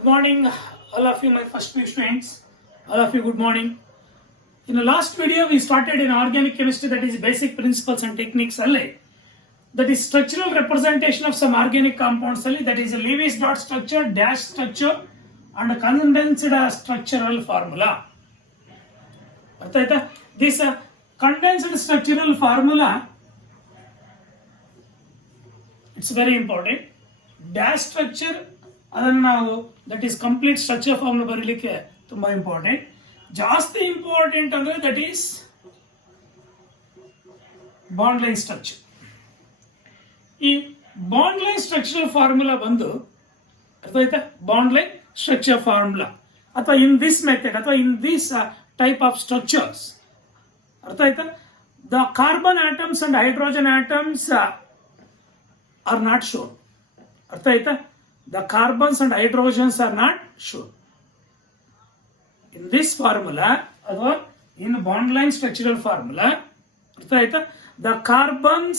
Good morning, all of you, my first few students. All of you, good morning. In the last video, we started in organic chemistry, that is basic principles and techniques. That is structural representation of some organic compounds. That is a Lewis dot structure, dash structure, and a condensed structural formula. This condensed structural formula, it's very important. Dash structure, ಅದನ್ನು ನಾವು that is complete structure form ಬರೀಲಿಕ್ಕೆ ತುಂಬ important. ಜಾಸ್ತಿ important ಅಂದರೆ that is bond line structure. ಈ bond line structural formula ಬಂದು ಅರ್ಥ ಆಯ್ತಾ, ಬಾಂಡ್ ಲೈನ್ ಸ್ಟ್ರಕ್ಚರ್ ಫಾರ್ಮುಲಾ ಅಥವಾ ಇನ್ ದಿಸ್ ಮೆಥಡ್ ಅಥವಾ in this type of structures, ಅರ್ಥ ಆಯ್ತಾ, the carbon atoms and hydrogen atoms R not shown. ಅರ್ಥ ಆಯ್ತಾ, the carbons and hydrogens are not shown. In this formula, or in bond line structural formula, the carbons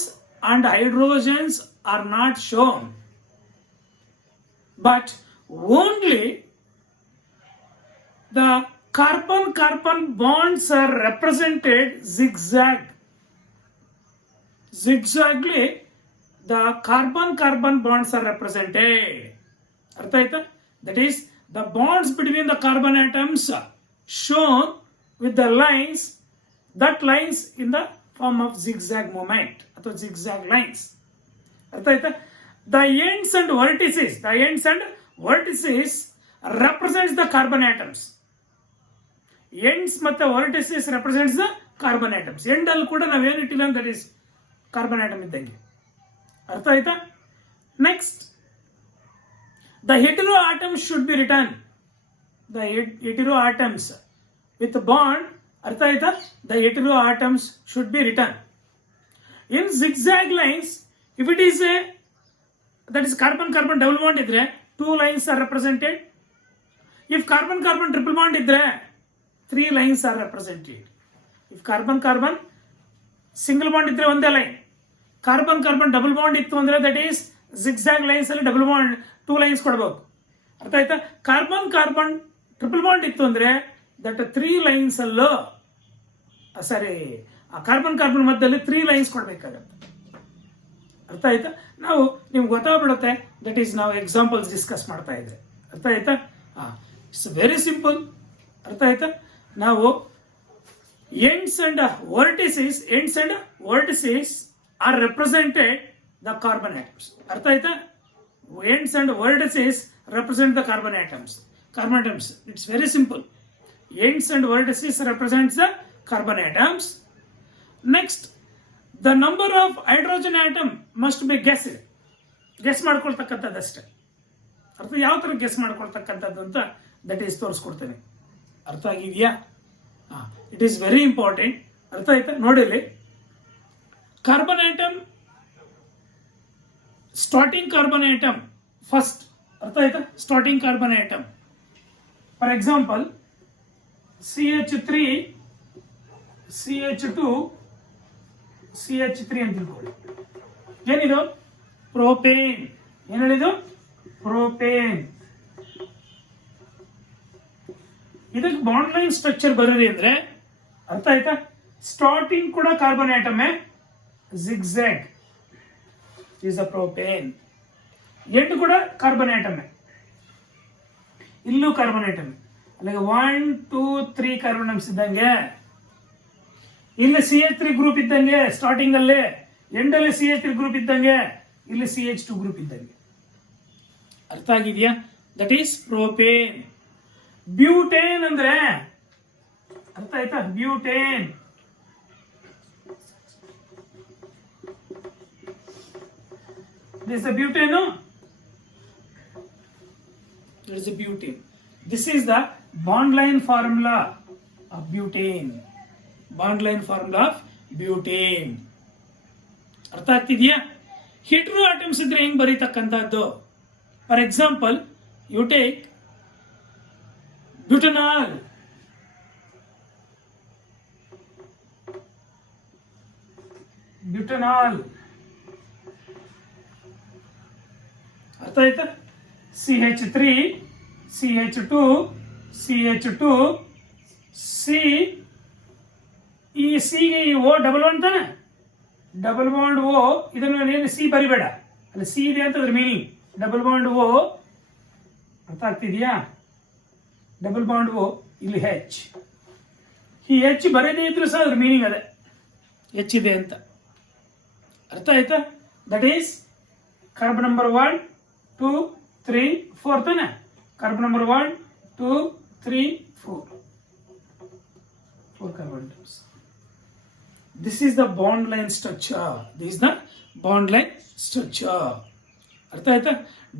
and hydrogens are not shown, but only the carbon-carbon bonds are represented zigzagly. The carbon-carbon bonds are represented. That is, the bonds between the carbon atoms shown with the lines, that lines in the form of zigzag movement or zigzag lines. The ends and vertices represents the carbon atoms. Ends ಮತ್ತು vertices represents the carbon atoms. End ಅಲ್ಲಿ ಕೂಡ ನಾವೇನು ಇಟ್ಟಿಲ್ಲ, that is carbon atom ಇದ್ದಂಗೆ. ಅರ್ಥ ಆಯ್ತಾ? Next, the heteroatoms should be written. The heteroatoms with bond, artha aita, the heteroatoms should be written. In zigzag lines, if it is a, that is carbon-carbon double bond idre, two lines are represented. If carbon-carbon triple bond idre, three lines are represented. If carbon-carbon single bond idre onde line, carbon-carbon double bond ittu andre, that is zigzag lines ಅಲ್ಲಿ double bond two lines ಕೊಡಬೇಕು. ಅರ್ಥ ಆಯ್ತಾ? Carbon carbon triple bond ಇತ್ತು ಅಂದ್ರೆ that three lines ಅಲ್ಲೂ ಸಾರಿ carbon carbon ಮಧ್ಯದಲ್ಲಿ three lines ಕೊಡಬೇಕಾಗತ್ತೆ. ಅರ್ಥ ಆಯ್ತಾ? ನಾವು ನಿಮ್ಗೆ ಗೊತ್ತಾಗ್ಬಿಡುತ್ತೆ. ದಟ್ ಈಸ್ ನಾವು ಎಕ್ಸಾಂಪಲ್ಸ್ ಡಿಸ್ಕಸ್ ಮಾಡ್ತಾ ಇದ್ರೆ. ಅರ್ಥ ಆಯ್ತಾ? It's very simple. ಅರ್ಥ ಆಯ್ತಾ? ನಾವು ends and vertices R represented the carbon atoms. Artha aita? Ends and vertices represent the carbon atoms. It's very simple. Ends and vertices represents the carbon atoms. Next, the number of hydrogen atom must be guessed. Guess ಮಾಡ್ಕೊಳ್ತಕ್ಕಂಥದ್ದು ಅಷ್ಟೇ. ಅರ್ಥ ಯಾವ ಥರ guess ಮಾಡ್ಕೊಳ್ತಕ್ಕಂಥದ್ದು ಅಂತ that is ತೋರಿಸ್ಕೊಡ್ತೇನೆ. ಅರ್ಥ ಆಗಿದೆಯಾ? It is very important. ಅರ್ಥ ಆಯ್ತಾ? ನೋಡಿರಿ, carbon atom starting carbon atom first. ಅರ್ಥ ಆಯ್ತಾ? starting carbon atom, for example CH3 CH2 CH3 ಅಂತ ತಿಳ್ಕೊಳ್ಳಿ. ಏನಿದು? ಪ್ರೋಪೇನ್. ಏನು ಹೇಳಿದು? ಪ್ರೋಪೇನ್. ಇದಕ್ಕೆ ಬಾಂಡ್ ಲೈನ್ ಸ್ಟ್ರಕ್ಚರ್ ಬರೋದು ಅಂದ್ರೆ ಅರ್ಥ ಆಯ್ತಾ? ಸ್ಟಾರ್ಟಿಂಗ್ ಕೂಡ carbon atom zigzag is a propane. End ಕೂಡ ಕಾರ್ಬನ್ ಆಟಮ್, ಇಲ್ಲೂ ಕಾರ್ಬನ್ ಆಟಮ್. ಅಲ್ಲಿಗೆ 1 2 3 ಕಾರ್ಬನ್ ಆಟಮ್ಸ್ ಇದ್ದಂಗೆ, ಇಲ್ಲಿ CH3 ಗ್ರೂಪ್ ಇದ್ದಂಗೆ ಸ್ಟಾರ್ಟಿಂಗ್ ಅಲ್ಲಿ, ಎಂಡ್ ಅಲ್ಲಿ CH3 ಗ್ರೂಪ್ ಇದ್ದಂಗೆ, ಇಲ್ಲಿ CH2 ಗ್ರೂಪ್ ಇದ್ದಂಗೆ. ಅರ್ಥ ಆಗಿದೆಯಾ? That is propane. ಬ್ಯೂಟೇನ್ ಅಂದ್ರೆ ಅರ್ಥ ಆಯ್ತಾ? Butane. This is the butane, no? There is a butane. This is the bond line formula of butane. Bond line formula of butane. ಅರ್ಥ ಆಗ್ತಿದೆಯಾ? Hetero atoms ಇದ್ರೆ ಹೆಂಗ್ ಬರೀತಕ್ಕಂಥದ್ದು? For example, you take butanol. ಅರ್ಥ ಆಯ್ತಾ? CH3 CH2 CH2 C, ಈ ಸಿಗೆ ಈ O double bond ತಾನೆ, ಡಬಲ್ ಬಾಂಡ್ ಓ, ಇದನ್ನು ಏನು ಸಿ ಬರಿಬೇಡ, ಅಲ್ಲಿ ಸಿ ಇದೆ ಅಂತ ಅದ್ರ ಮೀನಿಂಗ್. ಡಬಲ್ ಬಾಂಡ್ ಓ ಅರ್ಥ ಆಗ್ತಿದೆಯಾ? ಡಬಲ್ ಬಾಂಡ್ ಓ, ಇಲ್ಲಿ ಹೆಚ್, ಈ ಹೆಚ್ ಬರದೇ ಇದ್ರು ಸಹ ಅದ್ರ ಮೀನಿಂಗ್ ಅದೇ, ಹೆಚ್ ಇದೆ ಅಂತ. ಅರ್ಥ ಆಯ್ತಾ? ದಟ್ ಈಸ್ ಕಾರ್ಬನ್ ನಂಬರ್ 1 2 3 4 ತಾನೆ, carbon number 1 2 3 4 carbon atoms. This is the bond line structure. This is the bond line structure. ಅರ್ಥ ಆಯ್ತಾ?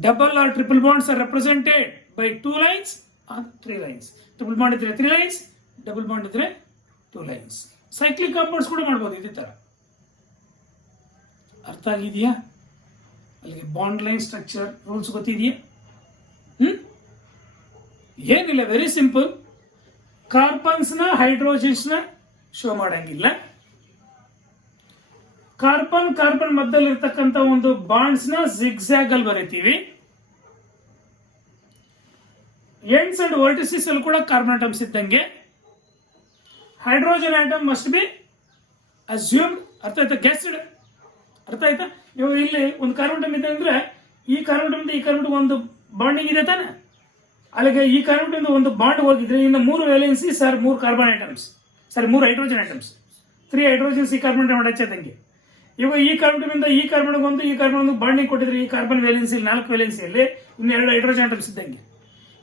Double or triple bonds are represented by 2 lines or 3 lines. Triple bond ಇದ್ರೆ 3 lines, double bond ಇದ್ರೆ 2 lines. Cyclic compounds ಕೂಡ ಮಾಡ್ಬೋದು ಇದೇ ತರ. ಅರ್ಥ ಆಗಿದೆಯಾ? ಅಲ್ಲಿಗೆ ಬಾಂಡ್ ಲೈನ್ ಸ್ಟ್ರಕ್ಚರ್ ರೂಲ್ಸ್ ಗೊತ್ತಿದೆಯಾ? ಏನಿಲ್ಲ, ವೆರಿ ಸಿಂಪಲ್. ಕಾರ್ಬನ್ಸ್ ನ ಹೈಡ್ರೋಜನ್ಸ್ ನ ಶೋ ಮಾಡಂಗಿಲ್ಲ. ಕಾರ್ಬನ್ ಮಧ್ಯದಲ್ಲಿ ಇರ್ತಕ್ಕಂಥ ಒಂದು ಬಾಂಡ್ಸ್ ನ ಜಿಗ್ಜಾಗ್ ಅಲ್ಲಿ ಬರೀತೀವಿ. ಎಂಡ್ಸ್ ಅಂಡ್ ವರ್ಟಿಸಸ್ ಅಲ್ಲಿ ಕೂಡ ಕಾರ್ಬನ್ ಆಟಮ್ಸ್ ಇದ್ದಂಗೆ hydrogen atom must be assumed. ಅರ್ಥ ಆಯ್ತಾ? ಗೆಸ್ಡ್. ಅರ್ಥ ಆಯ್ತಾ? ಇವಾಗ ಇಲ್ಲಿ ಒಂದು ಕಾರ್ಬನ್ ಆಟಮ್ ಇದೆ ಅಂದ್ರೆ ಈ ಕಾರ್ಬನ್ ಆಟಮ್ ಈ ಕಾರ್ಬನ್ ಒಂದು ಬಾಂಡಿಂಗ್ ಇದೆ ತಾನೆ, ಅಲ್ಲಿಗೆ ಈ ಕಾರ್ಬನ್ ಒಂದು ಬಾಂಡ್ ಹೋಗಿದ್ರೆ ಇನ್ನು 3 ವೇಲೆನ್ಸಿ ಸರ್ 3 ಕಾರ್ಬನ್ ಐಟಮ್ಸ್, ಸರಿ 3 ಹೈಡ್ರೋಜನ್ ಐಟಮ್ಸ್, 3 ಹೈಡ್ರೋಜನ್ಸ್ ಈ ಕಾರ್ಬನ್ ಐಟಮ್ ಹಚ್ಚದಂಗೆ. ಇವಾಗ ಈ ಕಾರ್ಬನ್ ಈ ಕಾರ್ಬನ್ ಒಂದು ಈ ಕಾರ್ಬನ್ ಒಂದು ಬಾಂಡಿಂಗ್ ಕೊಟ್ಟಿದ್ರೆ ಈ ಕಾರ್ಬನ್ ವೇಲೆನ್ಸಿ 4 ವೇಲೆನ್ಸಿಯಲ್ಲಿ ಇನ್ನು 2 ಹೈಡ್ರೋಜನ್ ಐಟಮ್ಸ್ ಇದ್ದಂಗೆ.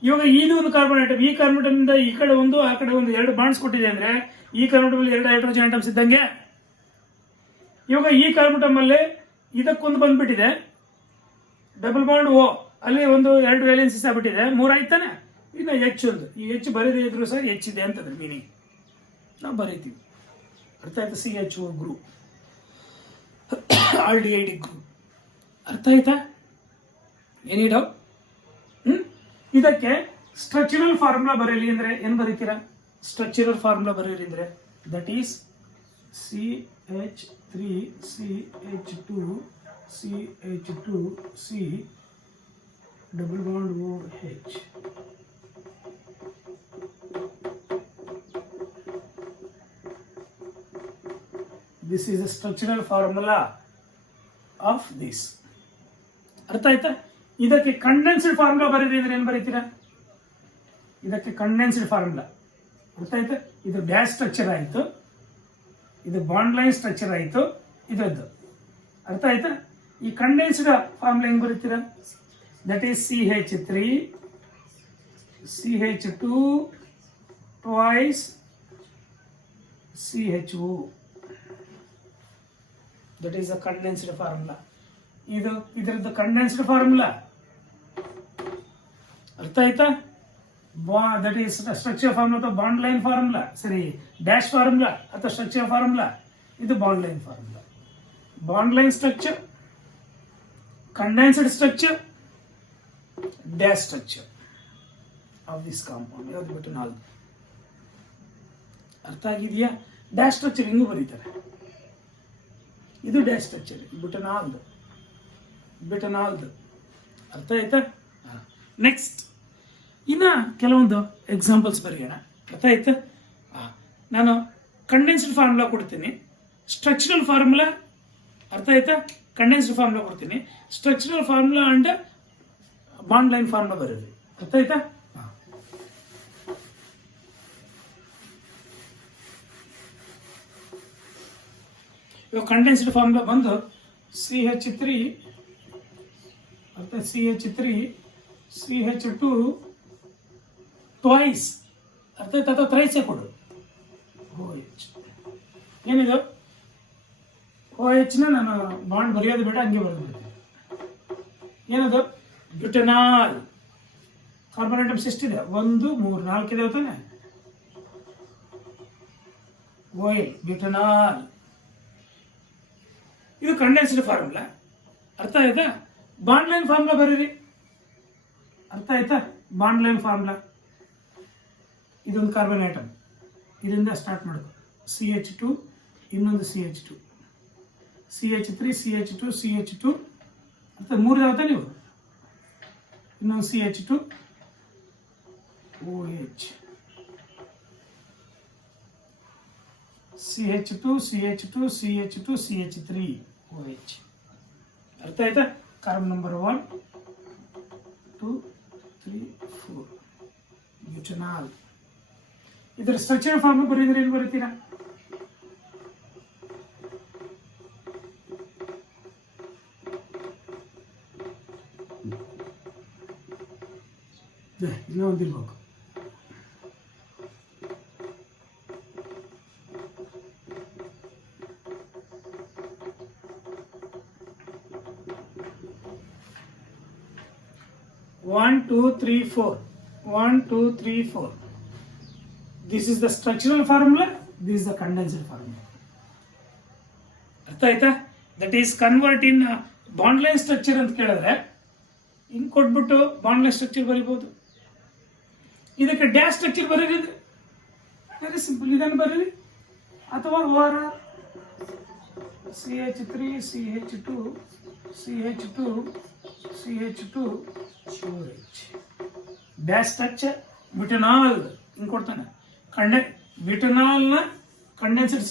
ಇವಾಗ ಇದು ಒಂದು ಕಾರ್ಬನ್ ಐಟಮ್, ಈ ಕಾರ್ಬನ್ ಐಟಮ್ ಇಂದ ಈ ಕಡೆ ಒಂದು ಆ ಕಡೆ ಒಂದು 2 ಬಾಂಡ್ಸ್ ಕೊಟ್ಟಿದೆ ಅಂದ್ರೆ ಈ ಕಾರ್ಬನ್ ಐಟಮ್ 2 ಹೈಡ್ರೋಜನ್ ಐಟಮ್ಸ್ ಇದ್ದಂಗೆ. ಇವಾಗ ಈ ಕಾರ್ಬನ್ ಐಟಮ್ ಅಲ್ಲಿ ಇದಕ್ಕೊಂದು ಬಂದ್ಬಿಟ್ಟಿದೆ ಡಬಲ್ ಬಾಂಡ್ ಓ, ಅಲ್ಲಿ ಒಂದು 2 ವೇಲೆನ್ಸಿಸ್ ಆಗ್ಬಿಟ್ಟಿದೆ, 3 ಆಯ್ತಾನೆ. ಇನ್ನು ಎಚ್ ಒಂದು, ಈ ಎಚ್ ಬರೀದೇ ಇದ್ರು ಸರ್ ಎಚ್ ಇದೆ ಅಂತಂದ್ರೆ ಮೀನಿಂಗ್ ನಾವು ಬರೀತೀವಿ. ಅರ್ಥ ಆಯ್ತಾ? CHO group, aldehyde group. ಅರ್ಥ ಆಯ್ತಾ? Any doubt? ಇದಕ್ಕೆ ಸ್ಟ್ರಕ್ಚರಲ್ ಫಾರ್ಮುಲಾ ಬರೀಲಿ ಅಂದ್ರೆ ಏನ್ ಬರೀತೀರಾ? ಸ್ಟ್ರಕ್ಚರಲ್ ಫಾರ್ಮುಲಾ ಬರೀರಿ ಅಂದ್ರೆ that is CH3 CH2 CH2 C double bond OH. This is the structural formula of this. ಅರ್ಥ ಆಯ್ತಾ? ಇದಕ್ಕೆ ಕಂಡೆನ್ಸ್ಡ್ ಫಾರ್ಮುಲಾ ಬರೀರಿ ಅಂದ್ರೆ ಏನ್ ಬರೀತೀರಾ? ಇದಕ್ಕೆ ಕಂಡೆನ್ಸ್ಡ್ ಫಾರ್ಮುಲಾ. ಅರ್ಥ ಆಯ್ತಾ? ಇದು ಡ್ಯಾಶ್ ಸ್ಟ್ರಕ್ಚರ್ ಆಯ್ತು, ಇದು ಬಾಂಡ್ ಲೈನ್ ಸ್ಟ್ರಕ್ಚರ್ ಆಯ್ತು, ಇದದ್ದು. ಅರ್ಥ ಆಯ್ತಾ? ಈ ಕಂಡೆನ್ಸ್ಡ್ ಫಾರ್ಮುಲಾ ಹೆಂಗ್ ಬರೀತೀರಾ? That is CH3 CH2 twice CHO. That is a condensed formula. ಇದು ಇದರದ್ದು ಕಂಡೆನ್ಸ್ಡ್ ಫಾರ್ಮುಲಾ. ಅರ್ಥ ಆಯ್ತಾ? ದಟ್ ಈಸ್ ಸ್ಟ್ರಕ್ಚರ್ ಫಾರ್ಮುಲಾ ಅಥವಾ ಬಾಂಡ್ ಲೈನ್ ಫಾರ್ಮುಲಾ, ಸರಿ ಡ್ಯಾಶ್ ಫಾರ್ಮುಲಾ ಅಥವಾ ಸ್ಟ್ರಕ್ಚರ್ ಫಾರ್ಮುಲಾ. ಇದು bond line formula. Bond line structure, condensed structure, dash structure of this compound. ಯಾವ್ದು butanol. ಅರ್ಥ ಆಗಿದೆಯಾ? ಡ್ಯಾಶ್ ಸ್ಟ್ರಕ್ಚರ್ ಹಿಂಗೂ ಬರೀತಾರೆ. ಇದು ಡ್ಯಾಶ್ ಸ್ಟ್ರಕ್ಚರ್, ಬಿಟನಾಲ್ದು. ಅರ್ಥ ಆಯ್ತಾ? ನೆಕ್ಸ್ಟ್ ಇನ್ನ ಕೆಲವೊಂದು ಎಕ್ಸಾಂಪಲ್ಸ್ ಬರೆಯೋಣ. ಅರ್ಥ ಆಯ್ತಾ? ನಾನು ಕಂಡೆನ್ಸ್ಡ್ ಫಾರ್ಮುಲಾ ಕೊಡ್ತೀನಿ, ಸ್ಟ್ರಕ್ಚರಲ್ ಫಾರ್ಮುಲಾ. ಅರ್ಥ ಆಯ್ತಾ? ಕಂಡೆನ್ಸ್ಡ್ ಫಾರ್ಮುಲಾ ಕೊಡ್ತೀನಿ, structural formula and bond line formula ಬರೋದು. ಅರ್ಥ ಆಯ್ತಾ? ಇವಾಗ ಕಂಡೆನ್ಸ್ಡ್ ಫಾರ್ಮುಲಾ ಬಂದು CH3 ಅಥವಾ CH3 CH2 ಟ್ವೈಸ್. ಅರ್ಥ ಆಯ್ತಾ? ಅಥವಾ ತ್ರೈಸೇ ಕೊಡು. OH ಏನಿದು? OH ನ ನಾನು ಬಾಂಡ್ ಬರೆಯೋದು ಬೇಡ, ಹಂಗೆ ಬರೆದ್ಬಿಡ್ತೀನಿ. ಏನದು? ಬ್ಯೂಟನಾಲ್. ಕಾರ್ಬನ್ ಐಟಮ್ಸ್ ಎಷ್ಟಿದೆ? 1 3 4 ಇದೆ ತಾನೆ. OH butanol. ಇದು ಕಂಡೆನ್ಸ್ಡ್ ಫಾರ್ಮುಲಾ. ಅರ್ಥ ಆಯ್ತಾ? ಬಾಂಡ್ ಲೈನ್ ಫಾರ್ಮುಲಾ ಬರೀರಿ. ಅರ್ಥ ಆಯ್ತಾ? Bond line formula. ಇದೊಂದು ಕಾರ್ಬನ್ ಐಟಮ್, ಇದರಿಂದ ಸ್ಟಾರ್ಟ್ ಮಾಡೋದು. CH2, ಇನ್ನೊಂದು CH2, CH3 CH2 CH2 ಅಂತ 3 ಯಾವತ್ತ ನೀವು. ಇನ್ನೊಂದು CH2, OH, CH2 CH2 CH2 CH3 OH. ಅರ್ಥ ಆಯ್ತಾ? Carbon number 1 2 3 4 butanol. ಇದರ ಸ್ಟ್ರಕ್ಚರ್ ಫಾರ್ಮ್ ಬರೆದ್ರೆ ಏನು ಬರೀತೀರಾ? ಇನ್ನೂ ಒಂದಿರ್ಬೇಕು. One, two, three, four. 1, 2, 3, 4. This is the structural formula. This is the condensed formula. ಅರ್ಥ ಆಯ್ತಾ? That is convert in bond line structure ಅಂತ ಕೇಳಿದ್ರೆ ಹಿಂಗೆ ಕೊಟ್ಬಿಟ್ಟು ಬಾಂಡ್ ಲೈನ್ ಸ್ಟ್ರಕ್ಚರ್ ಬರೀಬಹುದು. ಇದಕ್ಕೆ ಡ್ಯಾಶ್ ಸ್ಟ್ರಕ್ಚರ್ ಬರೀರಿದ್ರೆ ವೆರಿ ಸಿಂಪಲ್, ಇದನ್ನು ಬರೀರಿ. ಅಥವಾ OR CH3 CH2 CH2 CH2 OH. Dash structure butanol ಹಿಂಗೆ ಕೊಡ್ತಾನೆ. ಬ್ಯೂಟನಾಲ್ನ condensed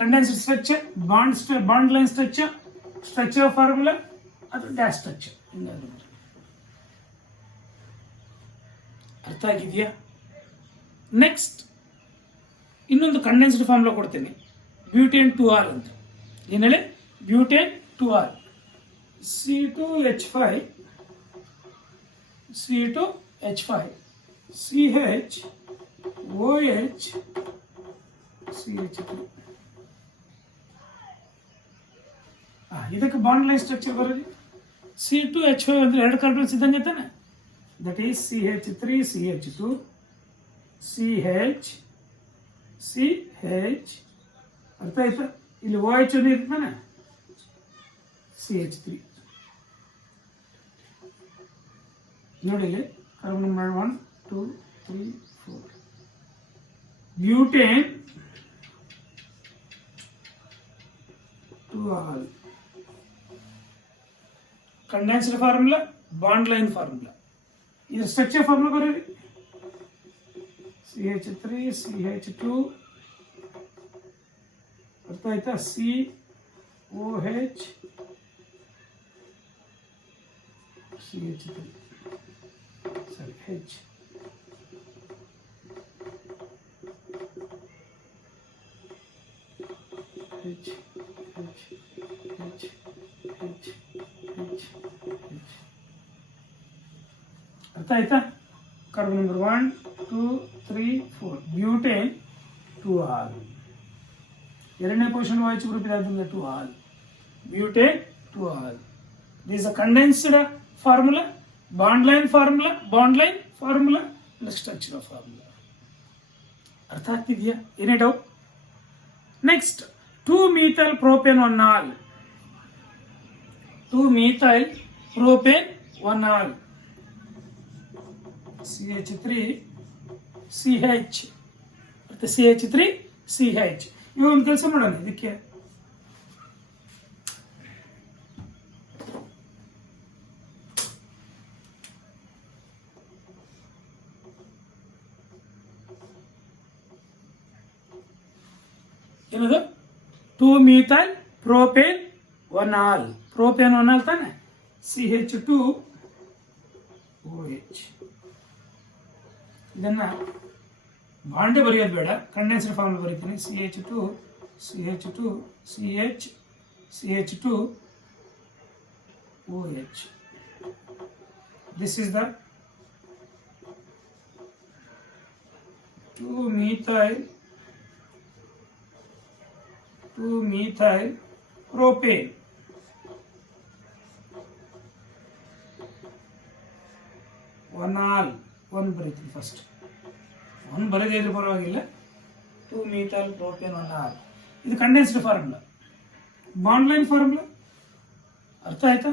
condensed structure, bond line structure formula, ಅದು ಡ್ಯಾಶ್ ಸ್ಟ್ರಕ್ಚರ್. ಅರ್ಥ ಆಗಿದೆಯಾ? ನೆಕ್ಸ್ಟ್ ಇನ್ನೊಂದು ಕಂಡೆನ್ಸ್ಡ್ ಫಾರ್ಮುಲಾ ಕೊಡ್ತೀನಿ, ಬ್ಯೂಟೇನ್ 2R ಅಂತ. ಏನು ಹೇಳಿ? Butane 2R. C2H5 CH, OH, CH3. ಇದಕ್ಕೆ ಬಾಂಡ್ ಲೈನ್ ಸ್ಟ್ರಕ್ಚರ್ ಬರೋದು C2H5 ಅಂದ್ರೆ 2 ಕಾರ್ಬನ್ಸ್ ಇದ್ದಂಗೆ ತಾನೆ. That is CH3 CH2 CH. ಅರ್ಥ ಆಯ್ತಾ? ಇಲ್ಲಿ OH ಒಂದು ಇರ್ತಾನೆ, CH3. ನೋಡಿ ಇಲ್ಲಿ carbon number 1 2 3 4. Butane 2R. Condensed formula, bond line formula. ಇದರ ಸ್ಟ್ರಕ್ಚರ್ ಫಾರ್ಮುಲಾ ಬರೀರಿ. CH3 CH2. ಅರ್ಥ ಆಯ್ತಾ? COH CH3 ಸರಿ H. ಅರ್ಥ ಆಯ್ತಾ? Carbon number 1 2 3 4 butane 2R. ಎರಡನೇ ಪೊಸಿಷನ್ OH ಗ್ರೂಪ್ ಇದಾದ್ರಿಂದ 2R. Butane 2R. This uh condensed formula, bond line formula structure formula. ಅರ್ಥ ಆಗ್ತಿದೆಯಾ? ಏನೇ doubt? Next 2-methyl propane 1-ol. 2-methyl propane 1-ol. CH3 CH ಮತ್ತೆ CH3 CH. ಇವಾಗ ಒಂದು ಕೆಲಸ ಮಾಡೋಣ. ಇದಕ್ಕೆ ಏನದು? 2-methyl propane 1-ol. Propane 1-ol ತಾನೆ. CH2OH. ಇದನ್ನ ಬಾಂಡೆ ಬರೆಯೋದು ಬೇಡ, ಕಂಡೆನ್ಸ್ಡ್ ಫಾರ್ಮುಲಾ ಬರೀತೀನಿ. CH2 CH2 CH CH2OH. This is the 2-methyl propane. ಒಂದು ಬರೀತೀನಿ ಫಸ್ಟ್. ಒಂದು ಬರೆದೇ ಇದ್ರೂ ಪರವಾಗಿಲ್ಲ. 2-methyl propane 1-ol. ಇದು condensed formula, bond line formula. ಅರ್ಥ ಆಯ್ತಾ?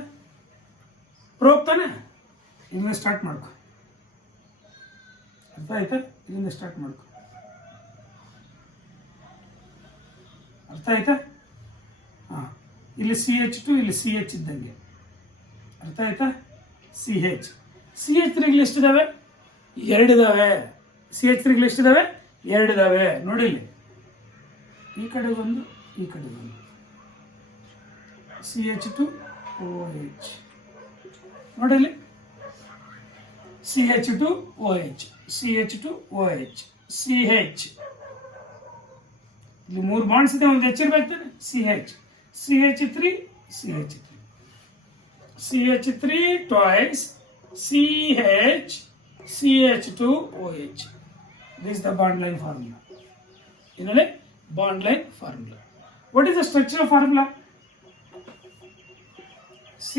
ಪ್ರೋಪ್ ತಾನೆ. ಇದನ್ನ ಸ್ಟಾರ್ಟ್ ಮಾಡ್ಕೊ. ಅರ್ಥ ಆಯ್ತಾ? ಇದನ್ನ ಸ್ಟಾರ್ಟ್ ಮಾಡ್ಕೊ. ಅರ್ಥ ಆಯ್ತಾ? ಇಲ್ಲಿ CH2 ಇಲ್ಲಿ CH ಇದ್ದಂಗೆ. ಅರ್ಥ ಆಯ್ತಾ? CH CH3 ಎಷ್ಟಿದಾವೆ? 2 ಇದಾವೆ. CH3 ಎಷ್ಟಿದಾವೆ? 2 ಇದಾವೆ. ನೋಡಿ ಇಲ್ಲಿ, ಈ ಕಡೆ ಒಂದು, ಈ ಕಡೆ ಒಂದು. CH2OH. ನೋಡಿ ಇಲ್ಲಿ, CH2OH, CH2OH, CH. ಇಲ್ಲಿ 3 ಬಾಂಡ್ಸ್ ಇದೆ, ಒಂದು ಹೆಚ್ಚಿರ್ಬೇಕು ತಾನೆ. CH, CH3, CH3, CH3 twice, CH, CH2OH. This is the bond line formula. Inale bond line formula. What is the structural formula? C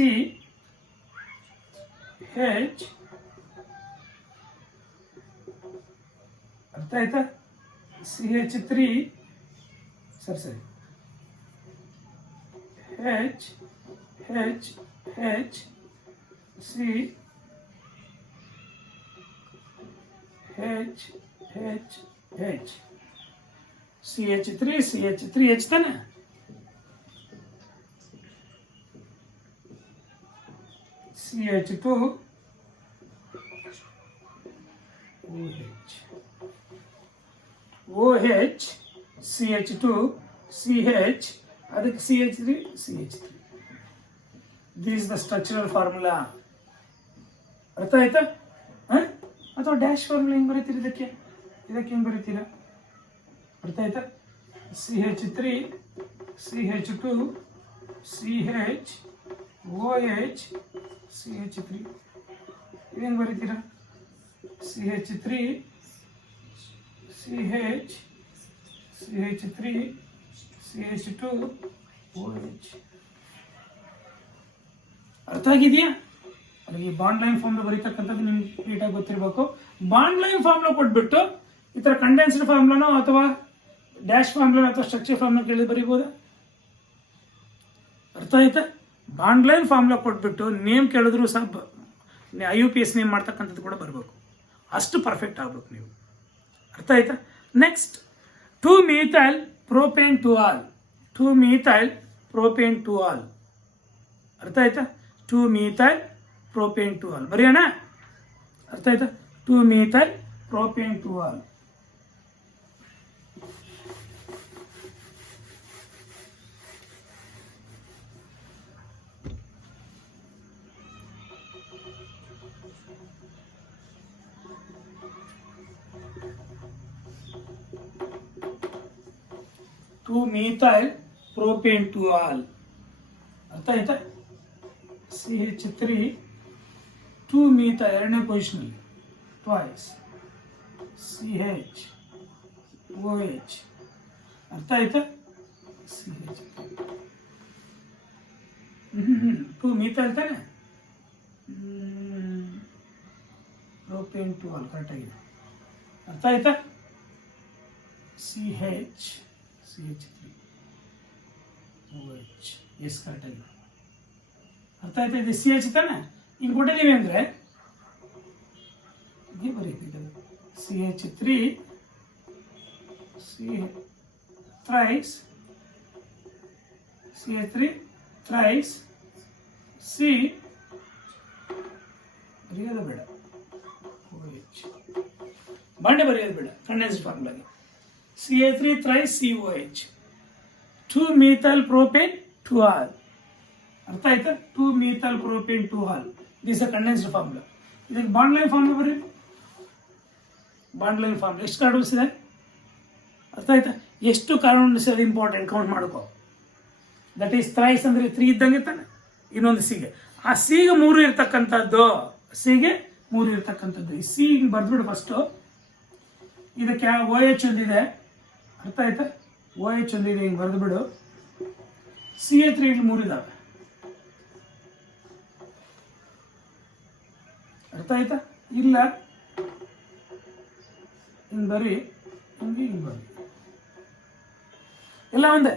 H. ಅರ್ಥ ಆಯ್ತಾ? CH3, ಸರಿ, H, H, H, C, H, H, H, CH3, CH3, H ತಾನೆ. CH2, OH, OH, CH2, CH, ಅದಕ್ಕೆ CH3, CH3. This is the structural formula. ಅರ್ಥ ಆಯ್ತಾ? ಅಥವಾ dash formula ಹೆಂಗೆ ಬರೀತೀರಿ? ಇದಕ್ಕೆ ಹೆಂಗೆ ಬರೀತೀರಾ? ಅರ್ಥ ಆಯ್ತಾ? CH3, CH2, CH, OH, CH3. ಇದು ಹೆಂಗೆ ಬರೀತೀರಾ? CH3, CH, CH3, CH2, OH. ಅರ್ಥ ಆಗಿದೆಯಾ? ಈ ಬಾಂಡ್ ಲೈನ್ ಫಾರ್ಮ್ನ ಬರೀತಕ್ಕಂಥದ್ದು ನಿಮ್ಗೆ ನೀಟಾಗಿ ಗೊತ್ತಿರಬೇಕು. ಬಾಂಡ್ ಲೈನ್ ಫಾರ್ಮ್ನ ಕೊಟ್ಬಿಟ್ಟು ಈ ಥರ ಕಂಡೆನ್ಸ್ಡ್ ಫಾರ್ಮ್ಲನೋ ಅಥವಾ ಡ್ಯಾಶ್ ಫಾರ್ಮ್ಲನೋ ಅಥವಾ ಸ್ಟ್ರಕ್ಚರ್ ಫಾರ್ಮ್ನ ಕೇಳಿ ಬರೀಬೋದಾ? ಅರ್ಥ ಆಯ್ತಾ? ಬಾಂಡ್ ಲೈನ್ ಫಾರ್ಮ್ಲ ಕೊಟ್ಬಿಟ್ಟು ನೇಮ್ ಕೇಳಿದ್ರು ಸಹ IUPAC ನೇಮ್ ಮಾಡ್ತಕ್ಕಂಥದ್ದು ಕೂಡ ಬರಬೇಕು. ಅಷ್ಟು ಪರ್ಫೆಕ್ಟ್ ಆಗ್ಬೇಕು ನೀವು. ಅರ್ಥ ಆಯ್ತಾ? Next 2-methyl propane toluol. 2-methyl propane toluol. ಅರ್ಥ ಆಯ್ತಾ? 2-methyl propane toluol ಬರೆಯೋಣ. ಅರ್ಥ ಆಯ್ತಾ? 2-methyl propane toluol. methyl propane toluol. ಅರ್ಥ ಆಯ್ತಾ? CH3 2-methyl ಎರಡನೇ ಪೊಸಿಷನ್ ಟ್ವೈಸ್ CH OH. ಅರ್ಥ ಆಯ್ತಾ? CH 2-methyl ತಾನೆ. propane toluol ಕರೆಕ್ಟ್ ಆಗಿದೆ. ಅರ್ಥ ಆಯ್ತಾ? CH CH3 OH. Yes correct ಆಗಿದೆ. ಅರ್ಥ ಆಯ್ತಾ? ಇದು CH ತಾನೆ. ಈಗ ಕೊಟ್ಟಿದ್ದೀವಿ ಅಂದರೆ ಇದೇ ಬರೀತಿದ್ದೆ. CH3 thrice CH3 thrice C ಬರೆಯೋದು ಬೇಡ, OH ಬಂಡೆ ಬರೆಯೋದು ಬೇಡ. ಕಂಡೆನ್ಸ್ಡ್ ಫಾರ್ಮುಲಾಗೆ CH3 thrice COH. 2-methyl propane toluol. ಅರ್ಥ ಆಯ್ತಾ? 2-methyl propane toluol. This uh condensed formula. ಇದಕ್ಕೆ ಬಾಂಡ್ ಲೈನ್ ಫಾರ್ಮುಲಾ ಬರೀ. ಬಾಂಡ್ ಲೈನ್ ಫಾರ್ಮುಲಾ ಎಷ್ಟು ಕಾರ್ಬನ್ಸ್ ಇದೆ? ಅರ್ಥ ಆಯ್ತಾ? ಎಷ್ಟು ಕಾರ್ಬನ್ಸ್ ಇದೆ ಇಂಪಾರ್ಟೆಂಟ್ ಕೌಂಟ್ ಮಾಡ್ಕೋ. ದಟ್ ಈಸ್ ಥ್ರೈಸ್ ಅಂದರೆ 3 ಇದ್ದಂಗೆ ತಾನೆ. ಇನ್ನೊಂದು ಸಿಗೆ, ಆ ಸಿಗೆ 3 ಇರ್ತಕ್ಕಂಥದ್ದು, ಸಿಗೆ 3 ಇರ್ತಕ್ಕಂಥದ್ದು. ಈ ಸಿ ಹಿಂಗೆ ಬರ್ದ್ಬಿಡು ಫಸ್ಟು. ಇದಕ್ಕೆ OH ಒಂದಿದೆ. ಅರ್ಥ ಆಯ್ತಾ? OH ಒಂದಿದೆ, ಹಿಂಗೆ ಬರೆದುಬಿಡು. CH3 ಇಲ್ಲಿ 3 ಇದಾವೆ. ಅರ್ಥ ಆಯ್ತಾ? ಇಲ್ಲ ಹಿಂಗೆ ಬರೀ, ಹಿಂಗೆ ಬರೀ, ಎಲ್ಲ ಒಂದೇ.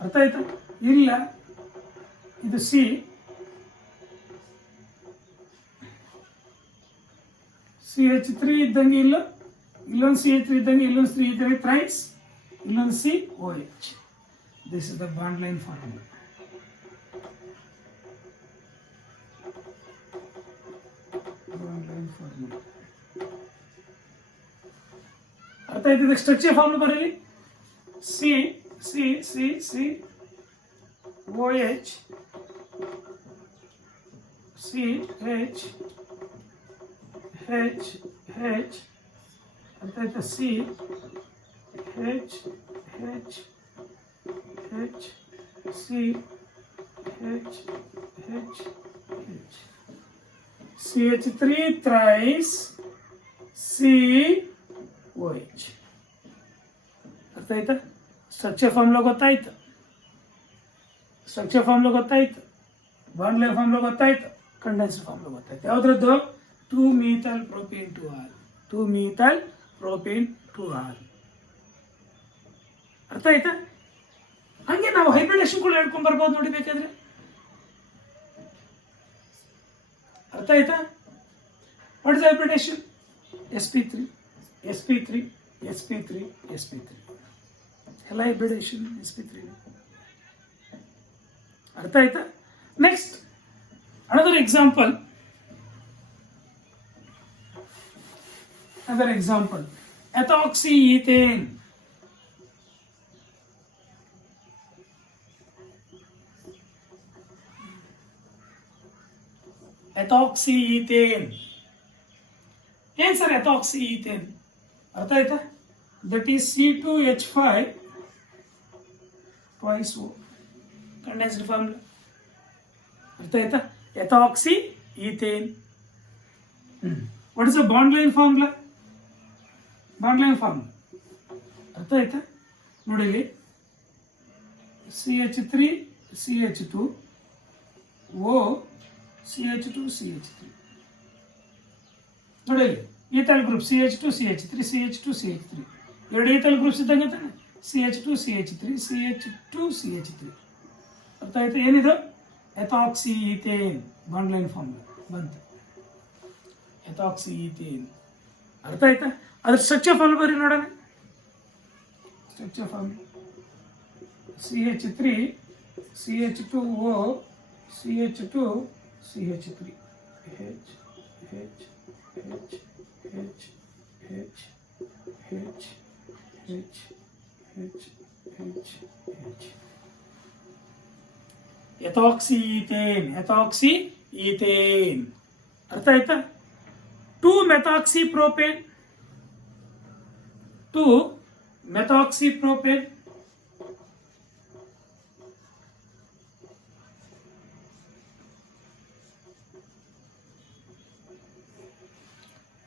ಅರ್ಥ ಆಯ್ತಾ? ಇಲ್ಲ ಇದು CH3 ಇದ್ದಂಗೆ, ಇಲ್ಲ ಇಲ್ಲೊಂದು CH3 ಇದ್ದಂಗೆ, ಇಲ್ಲೊಂದು 3 ಇದ್ದಂಗೆ ಥ್ರೈಸ್, ಇಲ್ಲೊಂದು COH. This is the bond line formula. Formula ಅರ್ಥ ಆಯ್ತು. ಸ್ಟ್ರಕ್ಚರ್ ಫಾರ್ಮುಲಾ ಬರೀರಿ. C C C C O H C H H H ಅರ್ಥ ಆಯ್ತಾ. C H H H C H H H CH3 thrice COH. ಅರ್ಥ ಆಯ್ತಾ. Structure formula ಗೊತ್ತಾಯ್ತು, structure formula ಗೊತ್ತಾಯ್ತು, bond layer formula ಗೊತ್ತಾಯ್ತು, ಕಂಡೆನ್ಸರ್ ಫಾರ್ಮುಲಾ ಗೊತ್ತಾಯ್ತು. ಯಾವ್ದ್ರದ್ದು? 2-methyl propane to all, 2-methyl propane to all. ಅರ್ಥ ಆಯ್ತಾ. ಹಂಗೆ ನಾವು ಹೈಬ್ರಿಡೇಷನ್ ಕೂಡ ಹೇಳ್ಕೊಂಡ್ ಬರ್ಬೋದು ನೋಡಿ ಬೇಕಾದ್ರೆ. ಅರ್ಥ ಆಯ್ತಾ. What is hybridisation? sp3 sp3 sp3 sp3 ಎಲ್ಲ ಹೈಬ್ರಿಡೇಷನ್ sp3. ಅರ್ಥ ಆಯ್ತಾ. Next another example ethoxyethane. ethoxyethane ಏನ್ ಸರ್ ethoxyethane? ಅರ್ಥ ಆಯ್ತಾ. That is C2H5 twice O condensed formula. ಅರ್ಥ ಆಯ್ತಾ. ethoxyethane. What is the bond line formula? Bond line formula ಅರ್ಥ ಆಯ್ತಾ. ನೋಡಿ ಇಲ್ಲಿ CH3 CH2 O CH2 CH3 ನೋಡಿ ಇಲ್ಲಿ ethyl group CH2 CH3 CH2 CH3 ಎರಡು ಈಥೈಲ್ ಗ್ರೂಪ್ಸ್ ಇದ್ದಂಗೆ ತಾನೆ. CH2 CH3 CH2 CH3 ಅರ್ಥ ಆಯ್ತಾ. ಏನಿದು? ethoxyethane. ಬಾಂಡ್ ಲೈನ್ ಫಾರ್ಮುಲಾ ಬಂತು ethoxyethane. ಅರ್ಥ ಆಯ್ತಾ. ಅದ್ರ ಸ್ಟ್ರಕ್ಚರ್ ಫಾರ್ಮುಲಾ ಬರೀ ನೋಡೋಣ. Structure formula CH3 CH2O CH2 CH3 H H H H H H H H H H ethoxyethane. ethoxyethane ಅರ್ಥ ಆಯ್ತಾ. 2-methoxypropane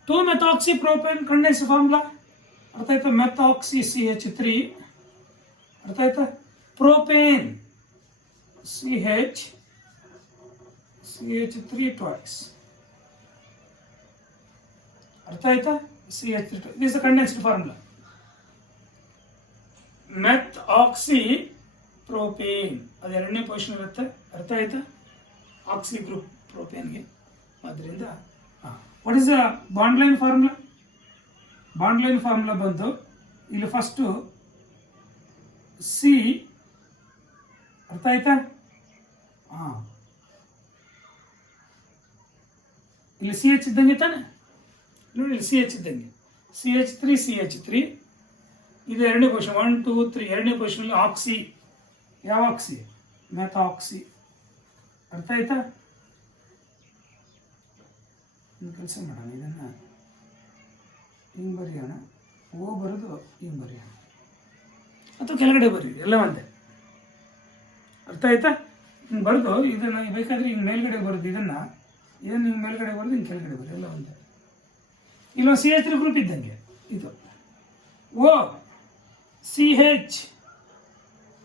2-methoxypropane condensed formula. ಅರ್ಥ ಆಯ್ತಾ. ಮೆಥಾಕ್ಸಿ CH3 ಅರ್ಥ ಆಯ್ತಾ. ಪ್ರೋಪೇನ್ CH3 ಟ್ವೈಸ್ ಅರ್ಥ ಆಯ್ತಾ. CH3 this is the condensed formula. Methoxy propane ಅದು ಎರಡನೇ ಪೊಸಿಷನ್ ಇರುತ್ತೆ. ಅರ್ಥ ಆಯ್ತಾ. ಆಕ್ಸಿ ಗ್ರೂಪ್ ಪ್ರೋಪೇನ್ಗೆ. ಅದರಿಂದ what is the bond line formula? Bond line formula ಬಂದು ಇಲ್ಲಿ ಫಸ್ಟು ಸಿ ಅರ್ಥ ಆಯ್ತಾ. ಇಲ್ಲಿ CH ಇದ್ದಂಗೆ ತಾನೆ. ನೋಡಿ ಇಲ್ಲಿ CH ಇದ್ದಂಗೆ CH3 CH3 ಇದು ಎರಡನೇ ಪೊಸಿಷನ್ 1 2 3 ಎರಡನೇ ಪೊಸಿಷನ್ ಆಕ್ಸಿ. ಯಾವ ಆಕ್ಸಿ? ಮೆಥಾಕ್ಸಿ. ಅರ್ಥ ಆಯ್ತಾ. ಕೆಲಸ ಮಾಡೋಣ, ಇದನ್ನು ಹಿಂಗೆ ಬರೆಯೋಣ. ಓ ಬರೋದು ಹಿಂಗೆ ಬರೆಯೋಣ ಅಥವಾ ಕೆಳಗಡೆ ಬರೀ, ಎಲ್ಲ ಒಂದೇ. ಅರ್ಥ ಆಯ್ತಾ. ಹಿಂಗೆ ಬರೆದು ಇದನ್ನು ಬೇಕಾದರೆ ಹಿಂಗೆ ಮೇಲ್ಗಡೆ ಬರೋದು, ಇದನ್ನು ಹಿಂಗೆ ಮೇಲ್ಗಡೆ ಬರೋದು, ಹಿಂಗೆ ಕೆಳಗಡೆ ಬರೋದು, ಎಲ್ಲ ಒಂದೇ. ಇಲ್ಲೊಂದು CH3 ಗ್ರೂಪ್ ಇದ್ದಂಗೆ ಇದು ಓ CH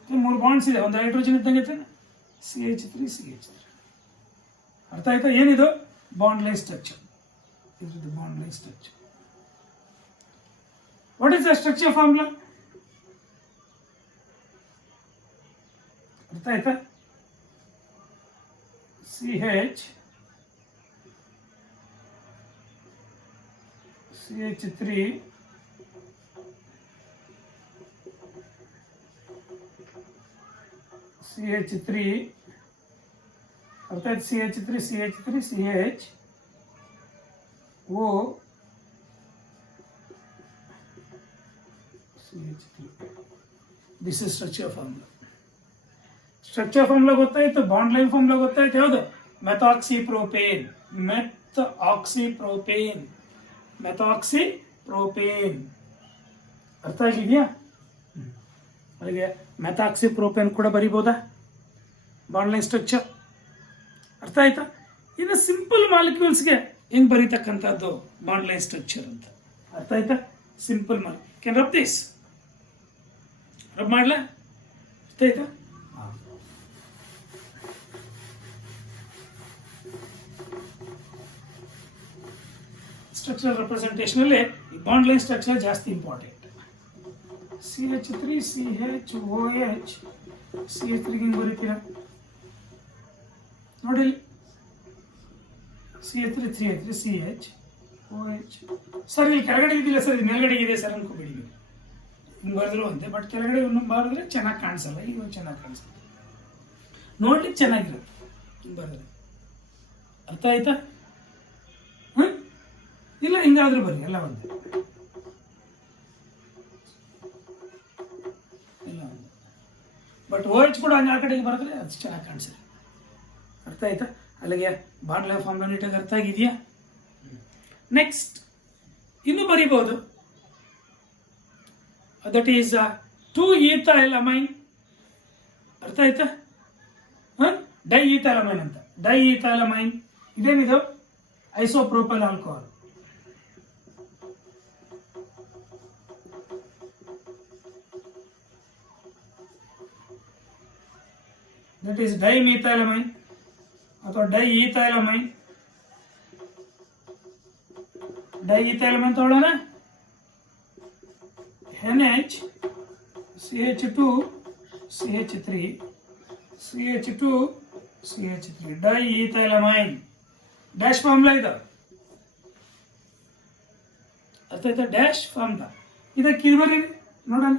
3 ಬಾಂಡ್ಸ್ ಇದೆ, ಒಂದು ಹೈಡ್ರೋಜನ್ ಇದ್ದಂಗೆ ತಾನೆ. CH3 CH3 ಅರ್ಥ ಆಯ್ತಾ. ಏನಿದು? Bond line structure. ಇದ್ರದ್ದು bond line structure. What is the structure formula? ಅರ್ಥ ಆಯ್ತಾ. CH CH3 CH3 ಅರ್ಥ ಆಯ್ತು. CH3 CH3 CH O CH3. This is structure formula. Structure formula ಗೊತ್ತಾಯ್ತು, ಬಾಂಡ್ ಲೈನ್ ಫಾರ್ಮುಲಾ ಗೊತ್ತಾಯ್ತು. ಯಾವುದು? ಮೆಥಾಕ್ಸಿಪ್ರೋಪೇನ್. ಮೆಥಾಕ್ಸಿಪ್ರೋಪೇನ್ ಅರ್ಥ ಆಗಿದೆಯಾ? ಅಲ್ಲಿಗೆ ಮೆಥಾಕ್ಸಿಪ್ರೋಪೇನ್ ಕೂಡ ಬರಿಬೋದಾ ಬಾಂಡ್ ಲೈನ್ ಸ್ಟ್ರಕ್ಚರ್? ಅರ್ಥ ಆಯ್ತಾ? ಇನ್ನು ಸಿಂಪಲ್ ಮಾಲಿಕ್ಯೂಲ್ಸ್ಗೆ ಹೆಂಗ್ ಬರೀತಕ್ಕಂಥದ್ದು ಬಾಂಡ್ ಲೈನ್ ಸ್ಟ್ರಕ್ಚರ್ ಅಂತ ಅರ್ಥ ಆಯ್ತಾ? Simple can rub this, rub ಮಾಡ್ಲಾ? ಅರ್ಥ ಆಯ್ತಾ? ಸ್ಟ್ರಕ್ಚರಲ್ ರೆಪ್ರೆಸೆಂಟೇಷನ್ ಅಲ್ಲಿ ಬಾಂಡ್ ಲೈನ್ ಸ್ಟ್ರಕ್ಚರ್ ಜಾಸ್ತಿ important. CH3 CH OH CH3 ಹಿಂಗ್ ಬರೀತೀರಾ ನೋಡಿ, CH3 3H3 CH OH. Sir ಇಲ್ಲಿ ಕೆಳಗಡೆ ಇದಿಲ್ಲ ಸರ್, ಇದು ಮೇಲ್ಗಡೆ ಇದೆ ಸರ್ ಅನ್ಕೋಬೇಡಿ. ಹಿಂಗೆ ಬರೆದ್ರು ಅಂತೆ, ಬಟ್ ಕೆಳಗಡೆ ಬರೆದ್ರೆ ಚೆನ್ನಾಗಿ ಕಾಣಿಸಲ್ಲ. ಈಗ ಚೆನ್ನಾಗಿ ಕಾಣಿಸುತ್ತೆ, ನೋಡ್ಲಿಕ್ಕೆ ಚೆನ್ನಾಗಿರುತ್ತೆ ಹಿಂಗೆ ಬರೆದ್ರೆ. ಅರ್ಥ ಆಯ್ತಾ? ಇಲ್ಲ ಹಿಂಗಾದ್ರೂ ಬರಿ, ಎಲ್ಲ ಒಂದೇ, ಎಲ್ಲ ಒಂದೇ. ಬಟ್ OH ಕೂಡ ಹಂಗೆ ಆ ಕಡೆಗೆ ಬರೆದ್ರೆ ಅದು ಚೆನ್ನಾಗಿ ಕಾಣಿಸುತ್ತೆ. ಅರ್ಥ ಆಯ್ತಾ? ಅಲ್ಲಿಗೆ ಬಾಂಡ್ ಲೈನ್ ಫಾರ್ಮುಲಾ ನೀಟಾಗಿ ಅರ್ಥ ಆಗಿದೆಯಾ? ನೆಕ್ಸ್ಟ್ ಇನ್ನು ಬರೀಬಹುದು. That is 2-ethylamine. ಅರ್ಥ ಆಯ್ತಾ? ಡೈಇಥೈಲಮೈನ್ ಅಂತ. ಡೈಇಥೈಲಮೈನ್ ಇದೇನಿದು? ಐಸೋಪ್ರೋಪೈಲ್ ಆಲ್ಕೋಹಾಲ್. ದಟ್ ಈಸ್ ಡೈಮಿಥೈಲಮೈನ್ ಅಥವಾ ಡೈಇಥೈಲಮೈನ್. ಡೈಇಥೈಲಮೈನ್ ತಗೊಳ್ಳೋಣ. NH CH2 CH3 CH2 CH3 ಡೈಇಥೈಲಮೈನ್. Dash formula ಇದು, ಅರ್ಥ ಆಯ್ತಾ? Dash formula. ಇದಕ್ಕೆ ಇದು ಬರೀ ನೋಡೋಣ,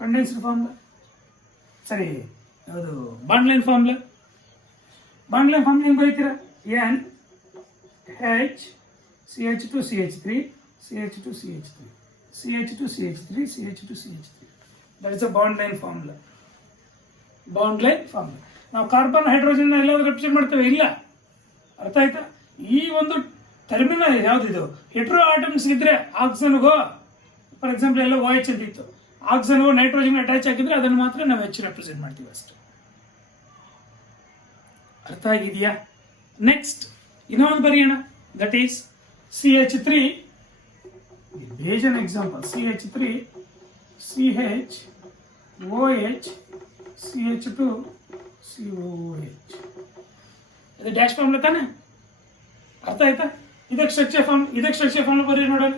ಕಂಡೆನ್ಸ್ಡ್ ಫಾರ್ಮುಲಾ. ಸರಿ, ಯಾವುದು bond line formula? Bond line formula ಹೆಂಗೆ ಬರೀತೀರಾ? NH CH2 CH3 CH2 CH3 CH2 CH3 CH2 CH3. That is a bond line formula. Bond line formula. ನಾವು ಕಾರ್ಬನ್ ಹೈಡ್ರೋಜನ್ ಎಲ್ಲಾದ್ರೂ ರೆಪ್ರೆಸೆಂಟ್ ಮಾಡ್ತೇವೆ? ಇಲ್ಲ. ಅರ್ಥ ಆಯ್ತಾ? ಈ ಒಂದು ಟರ್ಮಿನಲ್ ಯಾವ್ದಿದು ಹೆಟ್ರೋ ಆಟಮ್ಸ್ ಇದ್ರೆ ಆಕ್ಸಿಜನ್ಗೋ ಫಾರ್ ಎಕ್ಸಾಂಪಲ್ ಎಲ್ಲ OH ಅಂತ ಇತ್ತು, ಆಕ್ಸಿಜನ್ಗೋ ನೈಟ್ರೋಜನ್ ಅಟ್ಯಾಚ್ ಆಗಿದ್ರೆ ಅದನ್ನು ಮಾತ್ರ ನಾವು H ರೆಪ್ರೆಸೆಂಟ್ ಮಾಡ್ತೀವಿ ಅಷ್ಟೇ. ಅರ್ಥ ಆಗಿದೆಯಾ? ನೆಕ್ಸ್ಟ್ ಇನ್ನೊಂದು ಬರೆಯೋಣ. That is CH3. ಬೇಜನ್ example. CH3 CH OH CH2 COH. ಇದು ಡ್ಯಾಶ್ ಫಾರ್ಮುಲಾ ತಾನೆ? ಅರ್ಥ ಆಯ್ತಾ? ಇದಕ್ಕೆ ಸ್ಟ್ರಕ್ಚರ್ ಫಾರ್ಮುಲಾ ಬರೀ ನೋಡೋಣ.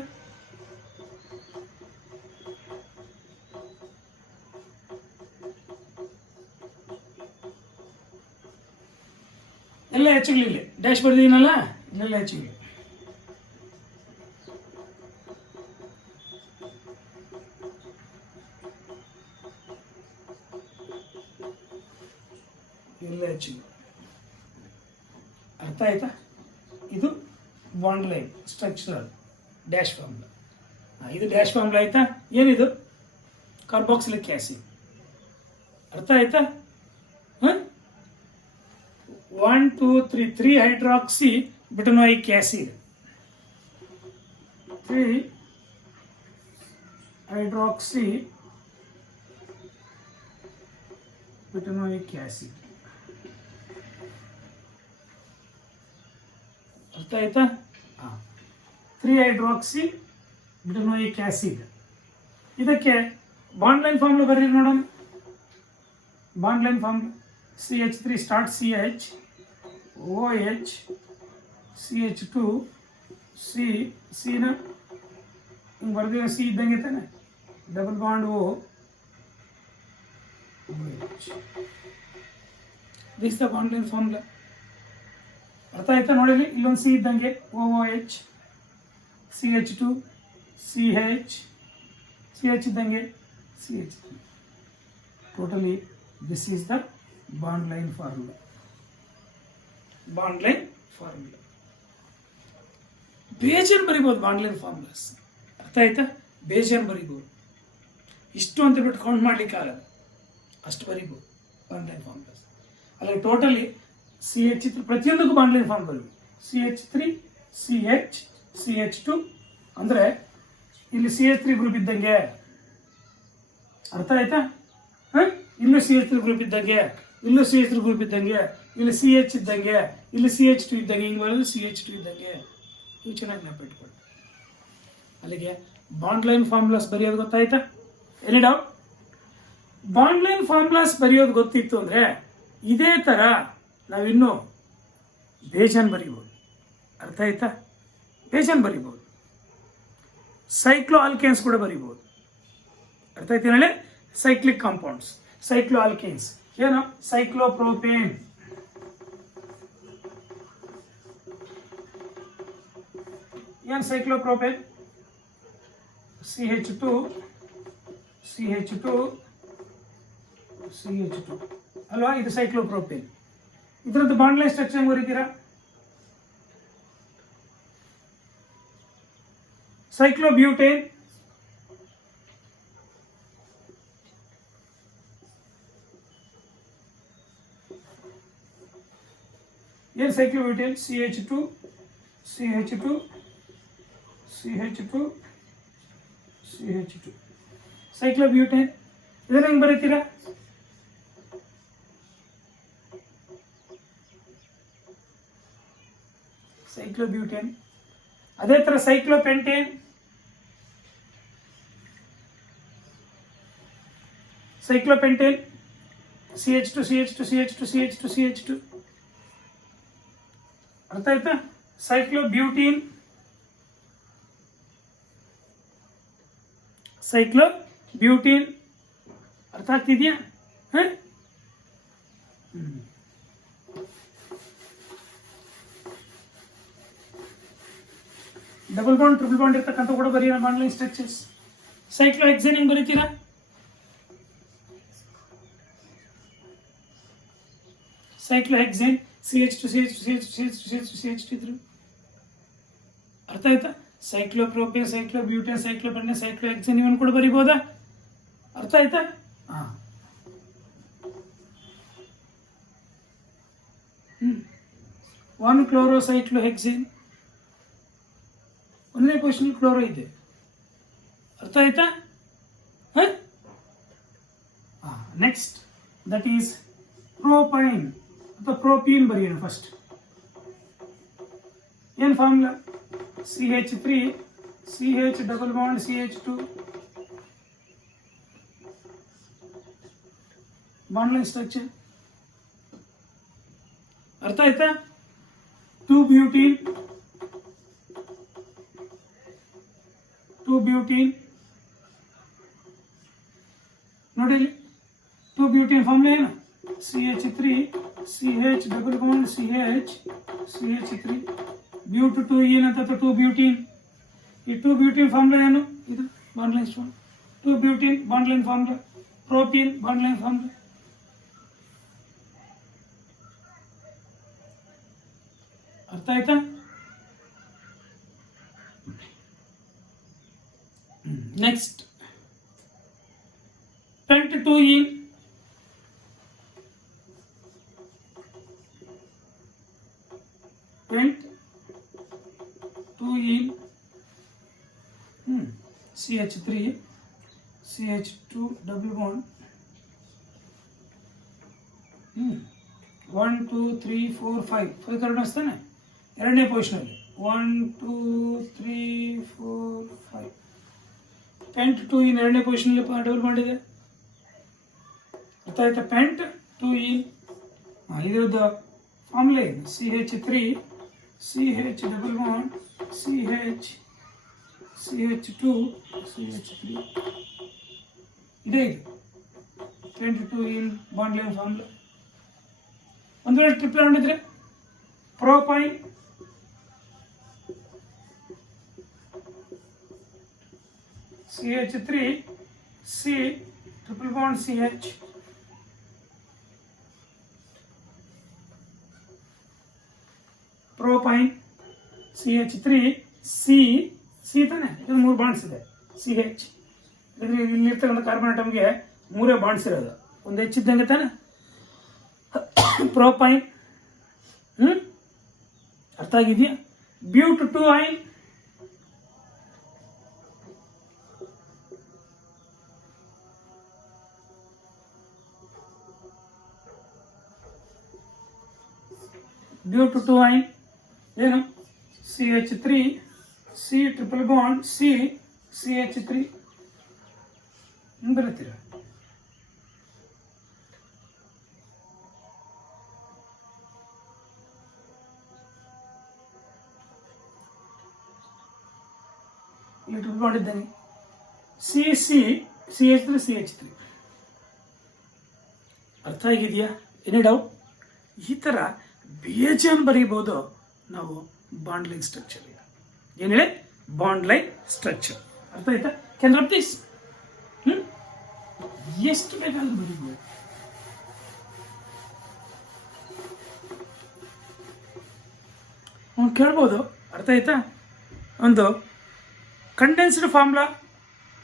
ಎಲ್ಲ ಹೆಚ್ಚುಗಳಿಲ್ಲ, ಡ್ಯಾಶ್ ಬರ್ದಿದ್ದೀನಲ್ಲ, ಇಲ್ಲೆಲ್ಲ ಹೆಚ್ಚುಗಳು. ಎಲ್ಲ ಹೆಚ್ಚುಗಳು. ಅರ್ಥ ಆಯ್ತಾ? ಇದು bond line structural dash formula. ಇದು ಡ್ಯಾಶ್ ಫಾರ್ಮುಲಾ ಆಯ್ತಾ? ಏನಿದು? Carboxylic acid. ಅರ್ಥ ಆಯ್ತಾ? 1 2 3 3 hydroxy butanoic acid. 3 hydroxy butanoic acid. ಅರ್ಥ ಆಯ್ತಾ? 3 ಹೈಡ್ರಾಕ್ಸಿ ಬ್ಯುಟನೋಯಿಕ್ ಆಸಿಡ್. ಇದಕ್ಕೆ ಬಾಂಡ್ ಲೈನ್ ಫಾರ್ಮುಲಾ ಬರೀ ನೋಡೋಣ. Bond line formula CH3 start CH OH CH2 C ನ ಹಿಂಗೆ ಬರ್ದಿರೋ C ಇದ್ದಂಗೆ ತಾನೆ, double bond O OH. This the bond line formula. ಅರ್ಥ ಆಯ್ತಾ? ನೋಡಿರಿ, ಇಲ್ಲೊಂದು C ಇದ್ದಂಗೆ OOH CH2 CH ಇದ್ದಂಗೆ CH3. Totally this is the bond line formula. Bond line formula. ಬೇಜಾನ್ ಬರಿಬೋದು ಬಾಂಡ್ಲೈನ್ ಫಾರ್ಮುಲಾಸ್. ಅರ್ಥ ಆಯ್ತಾ? ಬೇಜಾನ್ ಬರಿಬೋದು. ಇಷ್ಟು ಅಂತ ಬಿಟ್ಟು ಕೌಂಟ್ ಮಾಡ್ಲಿಕ್ಕೆ ಆಗಲ್ಲ, ಅಷ್ಟು ಬರಿಬೋದು ಬಾಂಡ್ಲೈನ್ ಫಾರ್ಮುಲಾಸ್. ಅಲ್ಲಿ ಟೋಟಲಿ CH3 ಪ್ರತಿಯೊಂದಕ್ಕೂ bond-line form ಬರೀಬೋದು. CH3 CH CH2 ಅಂದರೆ ಇಲ್ಲಿ CH3 ಗ್ರೂಪ್ ಇದ್ದಂಗೆ. ಅರ್ಥ ಆಯ್ತಾ? ಇಲ್ಲೂ CH3 ಗ್ರೂಪ್ ಇದ್ದಂಗೆ, ಇಲ್ಲೂ CH3 ಗ್ರೂಪ್ ಇದ್ದಂಗೆ, ಇಲ್ಲಿ CH ಇದ್ದಂಗೆ, ಇಲ್ಲಿ CH2 ಇದ್ದಂಗೆ, ಹಿಂಗೆ ಬರೋದು CH2 ಇದ್ದಂಗೆ. ಇವು ಚೆನ್ನಾಗಿ ನೆನಪಿಟ್ಕೊಳ್ಳಿ. ಅಲ್ಲಿಗೆ ಬಾಂಡ್ಲೈನ್ ಫಾರ್ಮುಲಾಸ್ ಬರೆಯೋದು ಗೊತ್ತಾಯ್ತಾ? Any doubt? ಬಾಂಡ್ಲೈನ್ ಫಾರ್ಮುಲಾಸ್ ಬರೆಯೋದು ಗೊತ್ತಿತ್ತು ಅಂದರೆ ಇದೇ ಥರ ನಾವಿನ್ನೂ ಬೇಜಾನ್ ಬರಿಬೋದು. ಅರ್ಥ ಆಯ್ತಾ? ಬೇಜಾನ್ ಬರಿಬೋದು. ಸೈಕ್ಲೋ ಆಲ್ಕೇನ್ಸ್ ಕೂಡ ಬರಿಬೋದು. ಅರ್ಥ ಆಯ್ತು ಹೇಳಿ? ಸೈಕ್ಲಿಕ್ ಕಾಂಪೌಂಡ್ಸ್, ಸೈಕ್ಲೋ ಆಲ್ಕೇನ್ಸ್ ಏನು? ಸೈಕ್ಲೋಪ್ರೋಪೇನ್, ಏನು ಸೈಕ್ಲೋಪ್ರೋಪೇನ್? CH2 CH2 CH2 ಅಲ್ವಾ? ಇದು ಸೈಕ್ಲೋಪ್ರೋಪೇನ್. ಇದರದ್ದು ಬಾಂಡ್ಲೈನ್ ಸ್ಟ್ರಕ್ಚರ್ ಬರೀತೀರಾ? ಸೈಕ್ಲೋಬ್ಯೂಟೇನ್, ಏನು ಸೈಕ್ಲೋಬ್ಯೂಟೇನ್? CH2 CH2 CH2 CH2 ಸೈಕ್ಲೋಬ್ಯೂಟೇನ್. ಇದನ್ನ ಹೆಂಗೆ ಬರೀತೀರಾ? ಸೈಕ್ಲೋಬ್ಯೂಟೇನ್. ಅದೇ ಥರ ಸೈಕ್ಲೋಪೆಂಟೇನ್, ಸೈಕ್ಲೋಪೆಂಟೇನ್ CH2 CH2 CH2 CH2 CH2. ಅರ್ಥ ಆಯ್ತಾ? ಸೈಕ್ಲೋಬ್ಯೂಟೀನ್, ಸೈಕ್ಲೋಬ್ಯೂಟೀನ್. ಅರ್ಥ ಆಗ್ತಿದ್ಯಾ? ಡಬಲ್ ಬಾಂಡ್ ಟ್ರಿಪಲ್ ಬಾಂಡ್ ಇರ್ತಕ್ಕಂಥ ಕೂಡ ಬರೀ ಬಾಂಡ್ಲೈನ್ ಸ್ಟ್ರಕ್ಚರ್ಸ್. ಸೈಕ್ಲೋಹೆಕ್ಸೇನ್ ಹೆಂಗ್ ಬರೀತೀರಾ? ಸೈಕ್ಲೋಹೆಕ್ಸೇನ್ CH2 CH2 CH2 CH2 CH2 CH2 ಇದ್ರು. ಅರ್ಥ ಆಯ್ತಾ? ಸೈಕ್ಲೋಪ್ರೋಪೇನ್, ಸೈಕ್ಲೋಬ್ಯೂಟೇನ್, ಸೈಕ್ಲೋಪೆಂಟೇನ್, ಸೈಕ್ಲೋಹೆಕ್ಸೇನ್ ಇವನ್ ಕೂಡ ಬರೀಬೋದಾ? ಅರ್ಥ ಆಯ್ತಾ? ಹಾ. 1-chlorocyclohexane. ಒಂದನೇ ಕ್ವಶನ್ ಕ್ಲೋರೋ ಇದೆ. ಅರ್ಥ ಆಯ್ತಾ? ನೆಕ್ಸ್ಟ್ ದಟ್ ಈಸ್ ಪ್ರೋಪೈನ್ ಅಥವಾ ಪ್ರೋಪೀನ್ ಬರೆಯೋಣ ಫಸ್ಟ್. ಏನು formula? CH3 CH double bond CH2 bond line structure. ಅರ್ಥ ಆಯ್ತಾ? 2-butene 2-butene ನೋಡಿ ಇಲ್ಲಿ 2-butene ಫಾರ್ಮುಲಾ ಏನು? CH3 CH double bond CH CH3 ಬ್ಯೂಟ್ 2 ಏನಂತ 2-butene. ಈ 2-butene ಫಾರ್ಮುಲಾ ಏನು? ಇದು bond line structure. 2-butene bond line formula, propene bond line formula. ಅರ್ಥ ಆಯ್ತಾ? Next pent2ene CH3 CH2 double bond 1 2 3 4 5 correct ಅನಿಸ್ತಾನೆ? ಎರಡನೇ ಪೊಸಿಷನಲ್ಲಿ 1 2 3 4 5. pent2ene ಎರಡನೇ ಪೊಸಿಷನಲ್ಲಿ ಡಬಲ್ ಮಾಡಿದೆ. ಅರ್ಥ ಆಯ್ತಾ? pent2ene ಇದರದ್ದು ಫಾರ್ಮುಲಾ ಇದೆ CH3 CH double bond CH CH2 CH3 ಇದೇ ಇದು pent2ene ಬಾಂಡ್ಲೈನ್ ಫಾರ್ಮುಲಾ. ಒಂದು ವೇಳೆ ಟ್ರಿಪ್ಲ್ ಹೊಂದಿದ್ರೆ propyne CH3 C triple bond CH propine CH3 C C ತಾನೆ, ಇದು 3 ಬಾಂಡ್ಸ್ ಇದೆ. ಸಿ ಹೆಚ್ ಇಲ್ಲಿರ್ತಕ್ಕಂಥ ಕಾರ್ಬನ್ ಆಟಮ್ಗೆ 3 ಬಾಂಡ್ಸ್ ಇರೋದು. ಒಂದು ಹೆಚ್ಚಿದ್ದಂಗೆ ತಾನೆ ಪ್ರೋಪೈನ್. ಅರ್ಥ ಆಗಿದೆಯಾ? ಬ್ಯೂಟ್ 2 ಐನ್, ಬ್ಯೂಟ್ 2 ಐನ್ ಏನು? CH3 C triple bond C CH3 ಬರುತ್ತೀರ. ಇಲ್ಲಿ ಟ್ರಿಪಲ್ ಬಾಂಡ್ ಇದ್ದಾನೆ. CH3 CH3. ಅರ್ಥ ಆಗಿದೆಯಾ? ಏನೇ ಡೌಟ್? ಈ ಥರ ಬೇಜಾನ್ ಬರೀಬಹುದು ನಾವು ಬಾಂಡ್ ಲೈನ್ ಸ್ಟ್ರಕ್ಚರ್. ಏನು ಹೇಳಿ? Bond line structure. ಅರ್ಥ ಆಯ್ತಾ? Can rub this? ಎಷ್ಟು ಬೇಕಾದ್ರೂ ಬರೀಬಹುದು. ಅವ್ನು ಕೇಳ್ಬೋದು. ಅರ್ಥ ಆಯ್ತಾ? ಒಂದು ಕಂಡೆನ್ಸ್ಡ್ ಫಾರ್ಮುಲಾ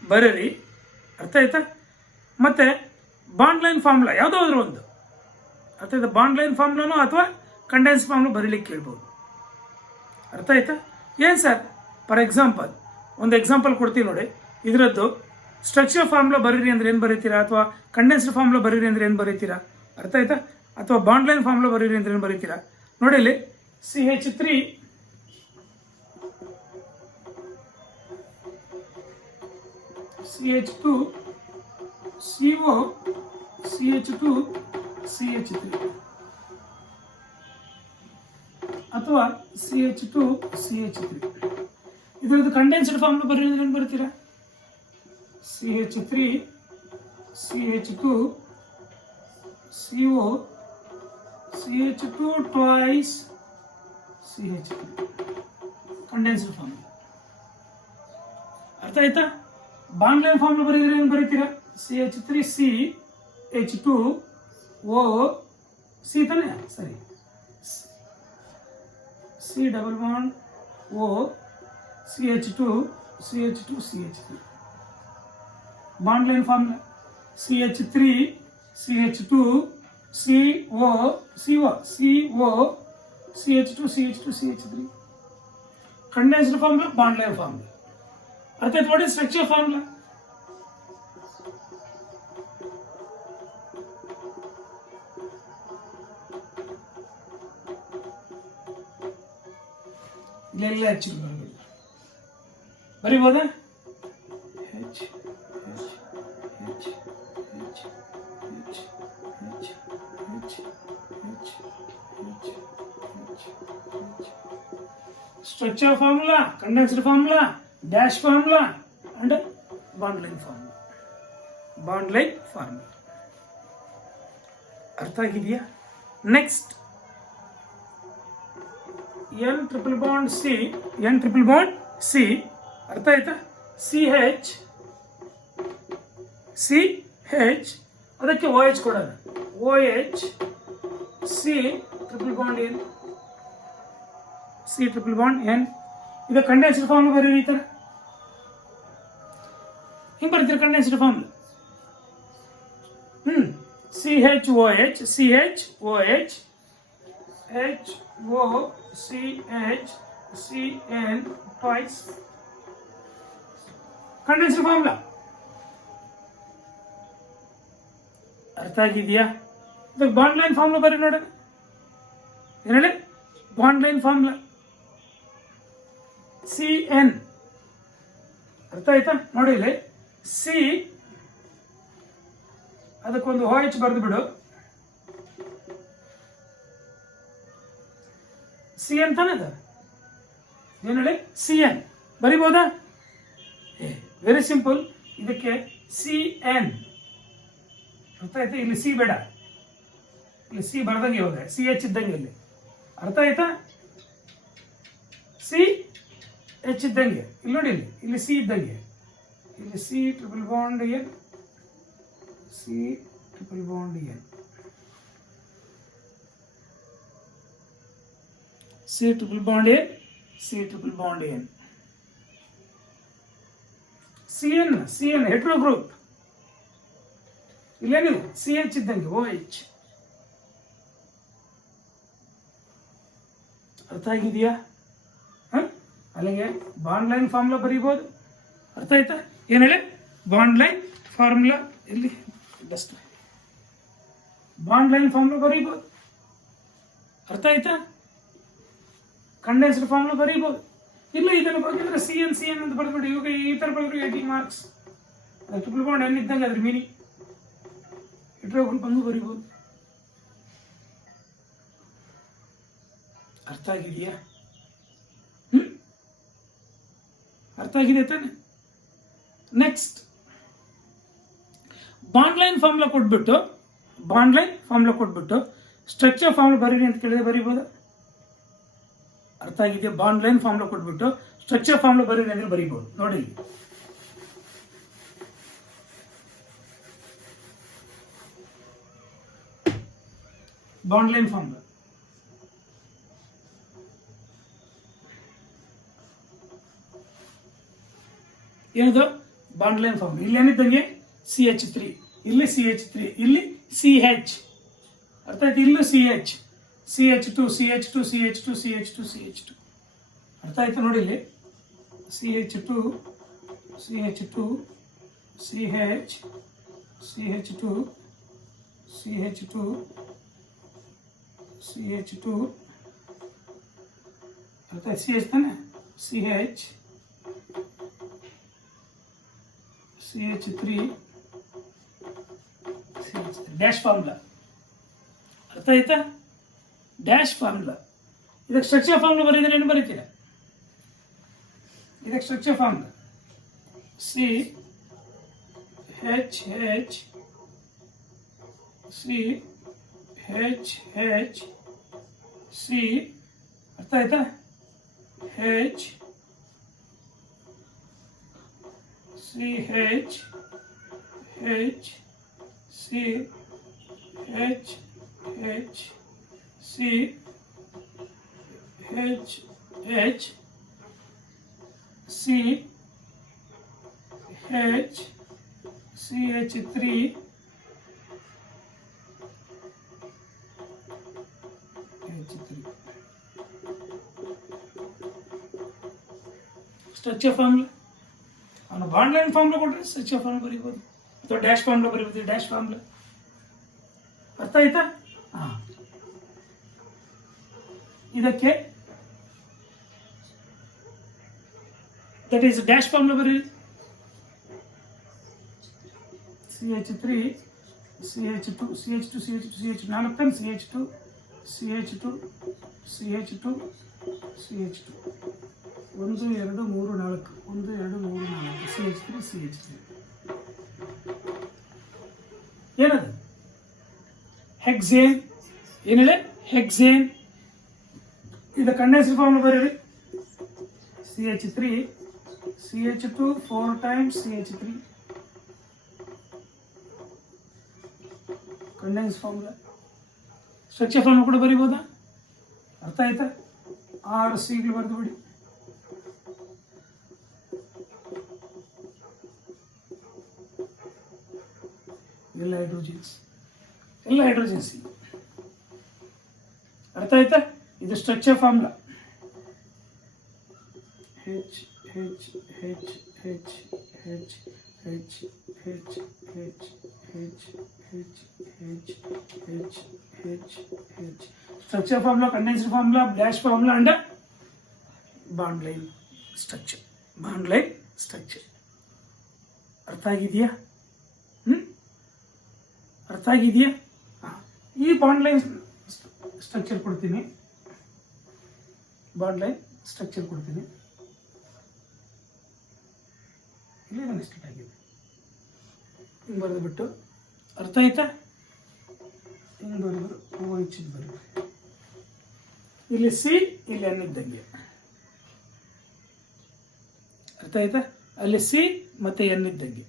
ಬರೀರಿ. ಅರ್ಥ ಆಯ್ತಾ? ಮತ್ತೆ ಬಾಂಡ್ ಲೈನ್ ಫಾರ್ಮುಲಾ ಯಾವುದಾದ್ರೂ ಒಂದು. ಅರ್ಥ ಆಯ್ತಾ? ಬಾಂಡ್ ಲೈನ್ ಫಾರ್ಮುಲಾನು ಅಥವಾ ಕಂಡೆನ್ಸ್ ಫಾರ್ಮುಲಾ ಬರೀಲಿಕ್ಕೆ ಕೇಳ್ಬೋದು. ಅರ್ಥ ಆಯ್ತಾ? ಏನು ಸರ್? ಫಾರ್ ಎಕ್ಸಾಂಪಲ್ ಒಂದು ಎಕ್ಸಾಂಪಲ್ ಕೊಡ್ತೀವಿ ನೋಡಿ. ಇದರದ್ದು ಸ್ಟ್ರಕ್ಚರ್ ಫಾರ್ಮುಲಾ ಬರೀರಿ ಅಂದ್ರೆ ಏನು ಬರೀತೀರಾ? ಅಥವಾ ಕಂಡೆನ್ಸ್ಡ್ ಫಾರ್ಮುಲಾ ಬರೀರಿ ಅಂದ್ರೆ ಏನು ಬರೀತೀರಾ? ಅರ್ಥ ಆಯ್ತಾ? ಅಥವಾ ಬಾಂಡ್ ಲೈನ್ ಫಾರ್ಮುಲಾ ಬರೀರಿ ಅಂದ್ರೆ ಏನು ಬರೀತೀರಾ? ನೋಡಿ ಇಲ್ಲಿ CH3 CH2 CO CH2 CH3 ಅಥವಾ CH2 CH3. ಇದರದ್ದು ಕಂಡೆನ್ಸ್ಡ್ ಫಾರ್ಮುಲಾ ಬರೀರಿ ಅಂದ್ರೆ ಏನು ಬರ್ತೀರಾ? CH3 CH2 CO CH2 twice CH3 condensed formula. ಅರ್ಥ ಆಯ್ತಾ? ಬಾಂಡ್ ಲೈನ್ ಫಾರ್ಮುಲಾ ಬರೀದ್ರೆ ಏನು ಬರೀತೀರಾ? CH3 C H2 O C ತಾನೆ? ಸರಿ. C double bond O CH2 CH2 CH3. Bond line formula CH3 CH2 CO CO CO CH2 CH2 CH3. Condensed formula, bond line formula. ಅರ್ಥ ಆಯ್ತು? What is structure formula? ಇಲ್ಲೆಲ್ಲ ಹೆಚ್ಚಿಗೆ ಬರಬೇಕು. ಬರೀಬೋದಾ? H H H H H H H H H H. Structure formula, condensed formula, dash formula and bond line formula. Bond line formula. ಅರ್ಥ ಆಗಿದೆಯಾ? Next N triple bond C. ಅರ್ಥ ಆಯ್ತಾ? CH ಅದಕ್ಕೆ OH ಕೊಡೋಣ. OH C triple bond N. C triple bond N. ಇದು condensed formula ಬರೀರಿ. ಈ ಥರ ಹಿಂಗೆ ಬರ್ತೀರಿ condensed formula. CHOH HOCH CN twice condensed formula. ಅರ್ಥ ಆಗಿದೆಯಾ? ಇದಕ್ಕೆ ಬಾಂಡ್ ಲೈನ್ ಫಾರ್ಮುಲಾ ಬರೀ ನೋಡೋಣ. ಏನು ಹೇಳಿ? Bond line formula CN. ಅರ್ಥ ಆಯ್ತಾ? ನೋಡಿ ಇಲ್ಲಿ C ಅದಕ್ಕೊಂದು OH ಬರೆದು ಬಿಡು. CN ತಾನೆ ಅದು. ಏನು ಹೇಳಿ? CN ಬರಿಬೋದಾ? Very simple. ಇದಕ್ಕೆ CN. ಅರ್ಥ ಆಯ್ತಾ? ಇಲ್ಲಿ C ಬೇಡ, ಇಲ್ಲಿ C ಬರ್ದಂಗೆ ಹೋದ್ರೆ CH ಇದ್ದಂಗೆ ಇಲ್ಲಿ. ಅರ್ಥ ಆಯ್ತಾ? CH ಇದ್ದಂಗೆ ಇಲ್ಲಿ ನೋಡಿ, ಇಲ್ಲಿ C ಇದ್ದಂಗೆ, ಇಲ್ಲಿ C triple bond N, C triple bond N, C triple bond N, C triple bond N. C N hetero group. ಇಲ್ಲೇನಿದೆ CH ಇದ್ದಂಗೆ OH. ಅರ್ಥ ಆಗಿದೆಯಾ? ಅಲ್ಲಿಗೆ ಬಾಂಡ್ ಲೈನ್ ಫಾರ್ಮುಲಾ ಬರೀಬೋದು. ಅರ್ಥ ಆಯ್ತಾ? ಏನು ಹೇಳಿ? ಬಾಂಡ್ ಲೈನ್ ಫಾರ್ಮುಲಾ ಇಲ್ಲಿ ಬೆಸ್ಟ್ ಬಾಂಡ್ ಲೈನ್ ಫಾರ್ಮುಲಾ ಬರೀಬೋದು. ಅರ್ಥ ಆಯ್ತಾ? ಕಂಡೆನ್ಸ್ಡ್ ಫಾರ್ಮುಲಾ ಬರೀಬೋದು. ಇಲ್ಲ ಇದನ್ನು ಬರೆದಿದ್ರೆ ಸಿ ಎನ್ ಅಂತ ಬರೆದ್ಬಿಡಿ. ಇವಾಗ ಈ ಥರ ಬರೆದ್ರು 80 ಮಾರ್ಕ್ಸ್. ಟ್ರಿಪಲ್ ಬಾಂಡ್ ಎನ್ ಇದ್ದಂಗೆ ಅದ್ರ ಮೀನಿಂಗ್ ಹೆಟ್ರೋ ಗ್ರೂಪ್ ಅಂದು ಬರೀಬೋದು. ಅರ್ಥ ಆಗಿದೆಯಾ? ಅರ್ಥ ಆಗಿದೆ ತಾನೆ? ನೆಕ್ಸ್ಟ್ ಬಾಂಡ್ ಲೈನ್ ಫಾರ್ಮುಲಾ ಕೊಟ್ಬಿಟ್ಟು ಸ್ಟ್ರಕ್ಚರ್ ಫಾರ್ಮುಲಾ ಬರೀರಿ ಅಂತ ಕೇಳಿದ್ರೆ ಬರೀಬೋದು. ಅರ್ಥ ಆಗಿದೆ? ಬಾಂಡ್ ಲೈನ್ ಫಾರ್ಮುಲಾ ಕೊಟ್ಬಿಟ್ಟು ಸ್ಟ್ರಕ್ಚರ್ ಫಾರ್ಮುಲಾ ಬರೀರಿ ಅಂದ್ರೆ ಬರೀಬೋದು. ನೋಡಿ ಬಾಂಡ್ ಲೈನ್ ಫಾರ್ಮುಲಾ ಏನದು? ಬಾಂಡ್ ಲೈನ್ ಫಾರ್ಮುಲಾ ಇಲ್ಲಿ ಏನಿದ್ದಂಗೆ CH3, ಇಲ್ಲಿ CH3, ಇಲ್ಲಿ CH. ಅರ್ಥ ಆಯ್ತು? ಇಲ್ಲೂ CH, CH2, CH2, CH2, CH2, CH2. ಅರ್ಥ ಆಯ್ತು? ನೋಡಿ ಇಲ್ಲಿ CH2, CH2, CH, CH2, CH2, CH2. ಅರ್ಥ ಆಯ್ತು? CH ತಾನೆ? CH, CH3, dash formula. ಅರ್ಥ ಆಯ್ತಾ? Dash formula. ಇದಕ್ಕೆ ಸ್ಟ್ರಕ್ಚರ್ ಫಾರ್ಮುಲಾ ಬರೀದ್ರೆ ಏನು ಬರೀತೀರ? ಇದಕ್ಕೆ structure formula CH, CH, C. ಅರ್ಥ ಆಯ್ತಾ? H, CH, H, C, H, H, C, H, H, C, H, CH3, structure formula. ಅವನು ಬಾಂಡ್ ಲೈನ್ ಫಾರ್ಮುಲಾ ಕೊಟ್ಟರೆ ಸ್ಟ್ರಕ್ಚರ್ ಫಾರ್ಮುಲಾ ಬರೀಬೋದು ಅಥವಾ ಡ್ಯಾಶ್ ಫಾರ್ಮುಲಾ ಬರೀಬೋದು. ಡ್ಯಾಶ್ ಫಾರ್ಮುಲಾ ಅರ್ಥ ಆಯ್ತಾ? ಇದಕ್ಕೆ ದಟ್ ಈಸ್ ಡ್ಯಾಶ್ ಫಾರ್ಮುಲಾ ಬರೀ CH3, CH2, CH2, CH2, CH2, 4 time CH2, CH2, CH2, CH2, 1 2 3 4, 1 2 3 4, CH3, CH3. ಏನದು? ಹೆಕ್ಸೇನ್. ಏನಿದೆ? ಹೆಕ್ಸೇನ್. ಇದು ಕಂಡೆನ್ಸ್ಡ್ ಫಾರ್ಮುಲಾ ಬರೀರಿ CH3, CH2, 4 times CH3. Condense formula. Structure formula ಕೂಡ ಬರೀಬೋದಾ? ಅರ್ಥ ಆಯ್ತಾ? 6 ಸಿಗಳು ಬರೆದು ಬಿಡಿ. ಎಲ್ಲ ಹೈಡ್ರೋಜನ್ಸ್. ಅರ್ಥ ಆಯ್ತಾ? ಇದು structure formula. H, H, H, H, H, H, H, H, H, H, H, H, H, H. Structure formula, condensed formula, dash formula, and bond line structure. Bond line structure. ಅರ್ಥ ಆಗಿದೆಯಾ? ಅರ್ಥ ಆಗಿದೆಯಾ? ಈ ಬಾಂಡ್ ಲೈನ್ ಸ್ಟ್ರಕ್ಚರ್ ಕೊಡ್ತೀನಿ. Bond line structure ಕೊಡ್ತೀನಿ. ಇಲ್ಲಿ ನಾನು start ಆಗಿದೆ. ಹಿಂಗೆ ಬರೆದು ಬಿಟ್ಟು ಅರ್ಥ ಆಯ್ತಾ? ಹಿಂಗೆ ಬರೆದ್ರು OH ಬರೆದ್ರು. ಇಲ್ಲಿ C, ಇಲ್ಲಿ N ಇದ್ದಂಗೆ. ಅರ್ಥ ಆಯ್ತಾ? ಅಲ್ಲಿ C ಮತ್ತೆ N ಇದ್ದಂಗೆ.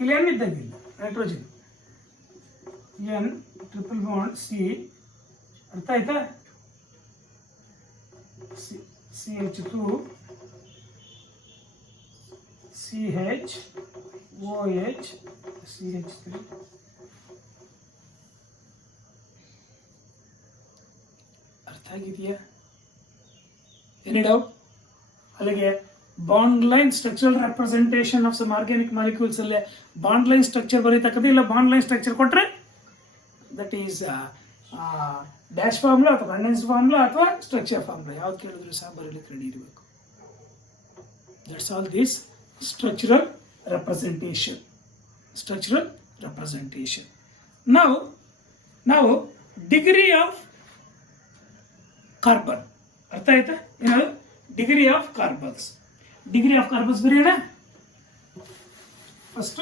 ಇಲ್ಲಿ N ಇದ್ದಂಗೆ ಇಲ್ಲ. Nitrogen N triple bond C. ಅರ್ಥ ಆಯ್ತಾ? CH2, CH CH3 ಅರ್ಥ ಆಗಿದೆಯಾ? Any doubt? ಅಲ್ಲಿಗೆ bond line structural representation of some organic molecules ಅಲ್ಲೇ ಬಾಂಡ್ ಲೈನ್ ಸ್ಟ್ರಕ್ಚರ್ ಬರೀತಕ್ಕದ್ದು, ಇಲ್ಲ ಬಾಂಡ್ ಲೈನ್ ಸ್ಟ್ರಕ್ಚರ್ ಕೊಟ್ಟರೆ ದಟ್ ಈಸ್ ಡ್ಯಾಶ್ ಫಾರ್ಮುಲಾ ಅಥವಾ ಕಂಡೆನ್ಸ್ ಫಾರ್ಮುಲಾ ಅಥವಾ ಸ್ಟ್ರಕ್ಚರ್ ಫಾರ್ಮುಲಾ, ಯಾವ್ದು ಕೇಳಿದ್ರು ಸಹ ಬರೀಲಿಕ್ಕೆ ರೆಡಿ ಇರಬೇಕು. That's all this structural representation. Structural representation. Now degree of carbon. ಅರ್ಥ ಆಯ್ತಾ? ಏನದು degree of carbons. Degree of carbons ಬರೆಯೋಣ ಫಸ್ಟ್.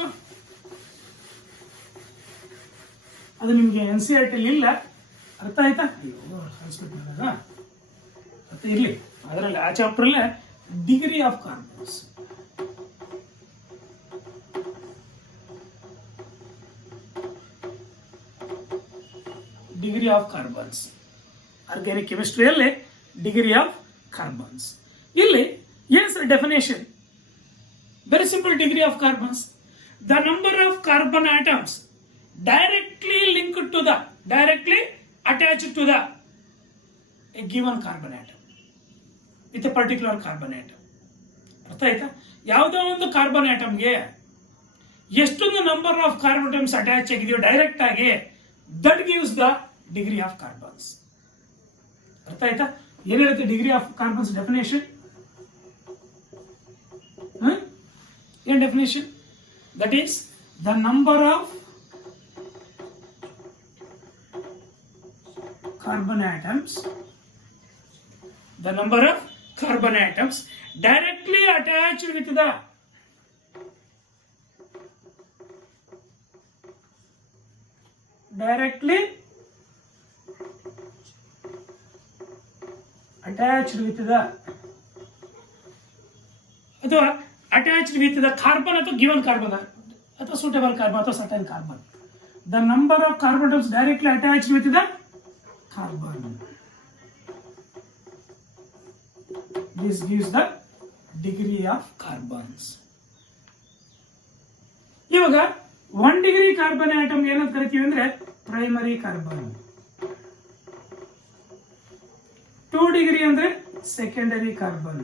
ಅದು ನಿಮಗೆ NCERT ಇಲ್ಲ, ಅರ್ಥ ಆಯ್ತಾ? ಅರ್ಥ ಇರಲಿ, ಅದರಲ್ಲಿ ಆ ಚಾಪ್ಟರಲ್ಲೇ degree of carbons. Degree of carbons organic ಕೆಮಿಸ್ಟ್ರಿಯಲ್ಲಿ ಡಿಗ್ರಿ ಆಫ್ ಕಾರ್ಬನ್ಸ್. ಇಲ್ಲಿ ಏನು sir definition? Very simple. Degree of carbons, the number of carbon atoms directly linked to the directly attached to the a given carbon atom with a particular carbon atom. ಅರ್ಥ ಆಯ್ತಾ? ಯಾವುದೋ ಒಂದು carbon ಆಟಮ್ಗೆ ಎಷ್ಟೊಂದು number of carbon atoms attach ಆಗಿದೆಯೋ direct ಆಗಿ, that gives the degree of carbons. ಅರ್ಥ ಆಯ್ತಾ? ಏನಿರುತ್ತೆ ಡಿಗ್ರಿ ಆಫ್ ಕಾರ್ಬನ್ಸ್ ಡೆಫಿನೇಷನ್? ಏನ್ definition? That is the number of carbon atoms, the number of carbon atoms directly attached with the ಅಥವಾ attached with the carbon ಅಥವಾ given carbon ಅಥವಾ suitable carbon ಅಥವಾ certain carbon. The number of carbon atoms directly attached with the carbon. This gives the degree of carbons. ಇವಾಗ 1 degree carbon atom ಏನಂತ ಕರಿತೀವಿ ಅಂದ್ರೆ primary carbon. 2 degree ಅಂದ್ರೆ secondary carbon.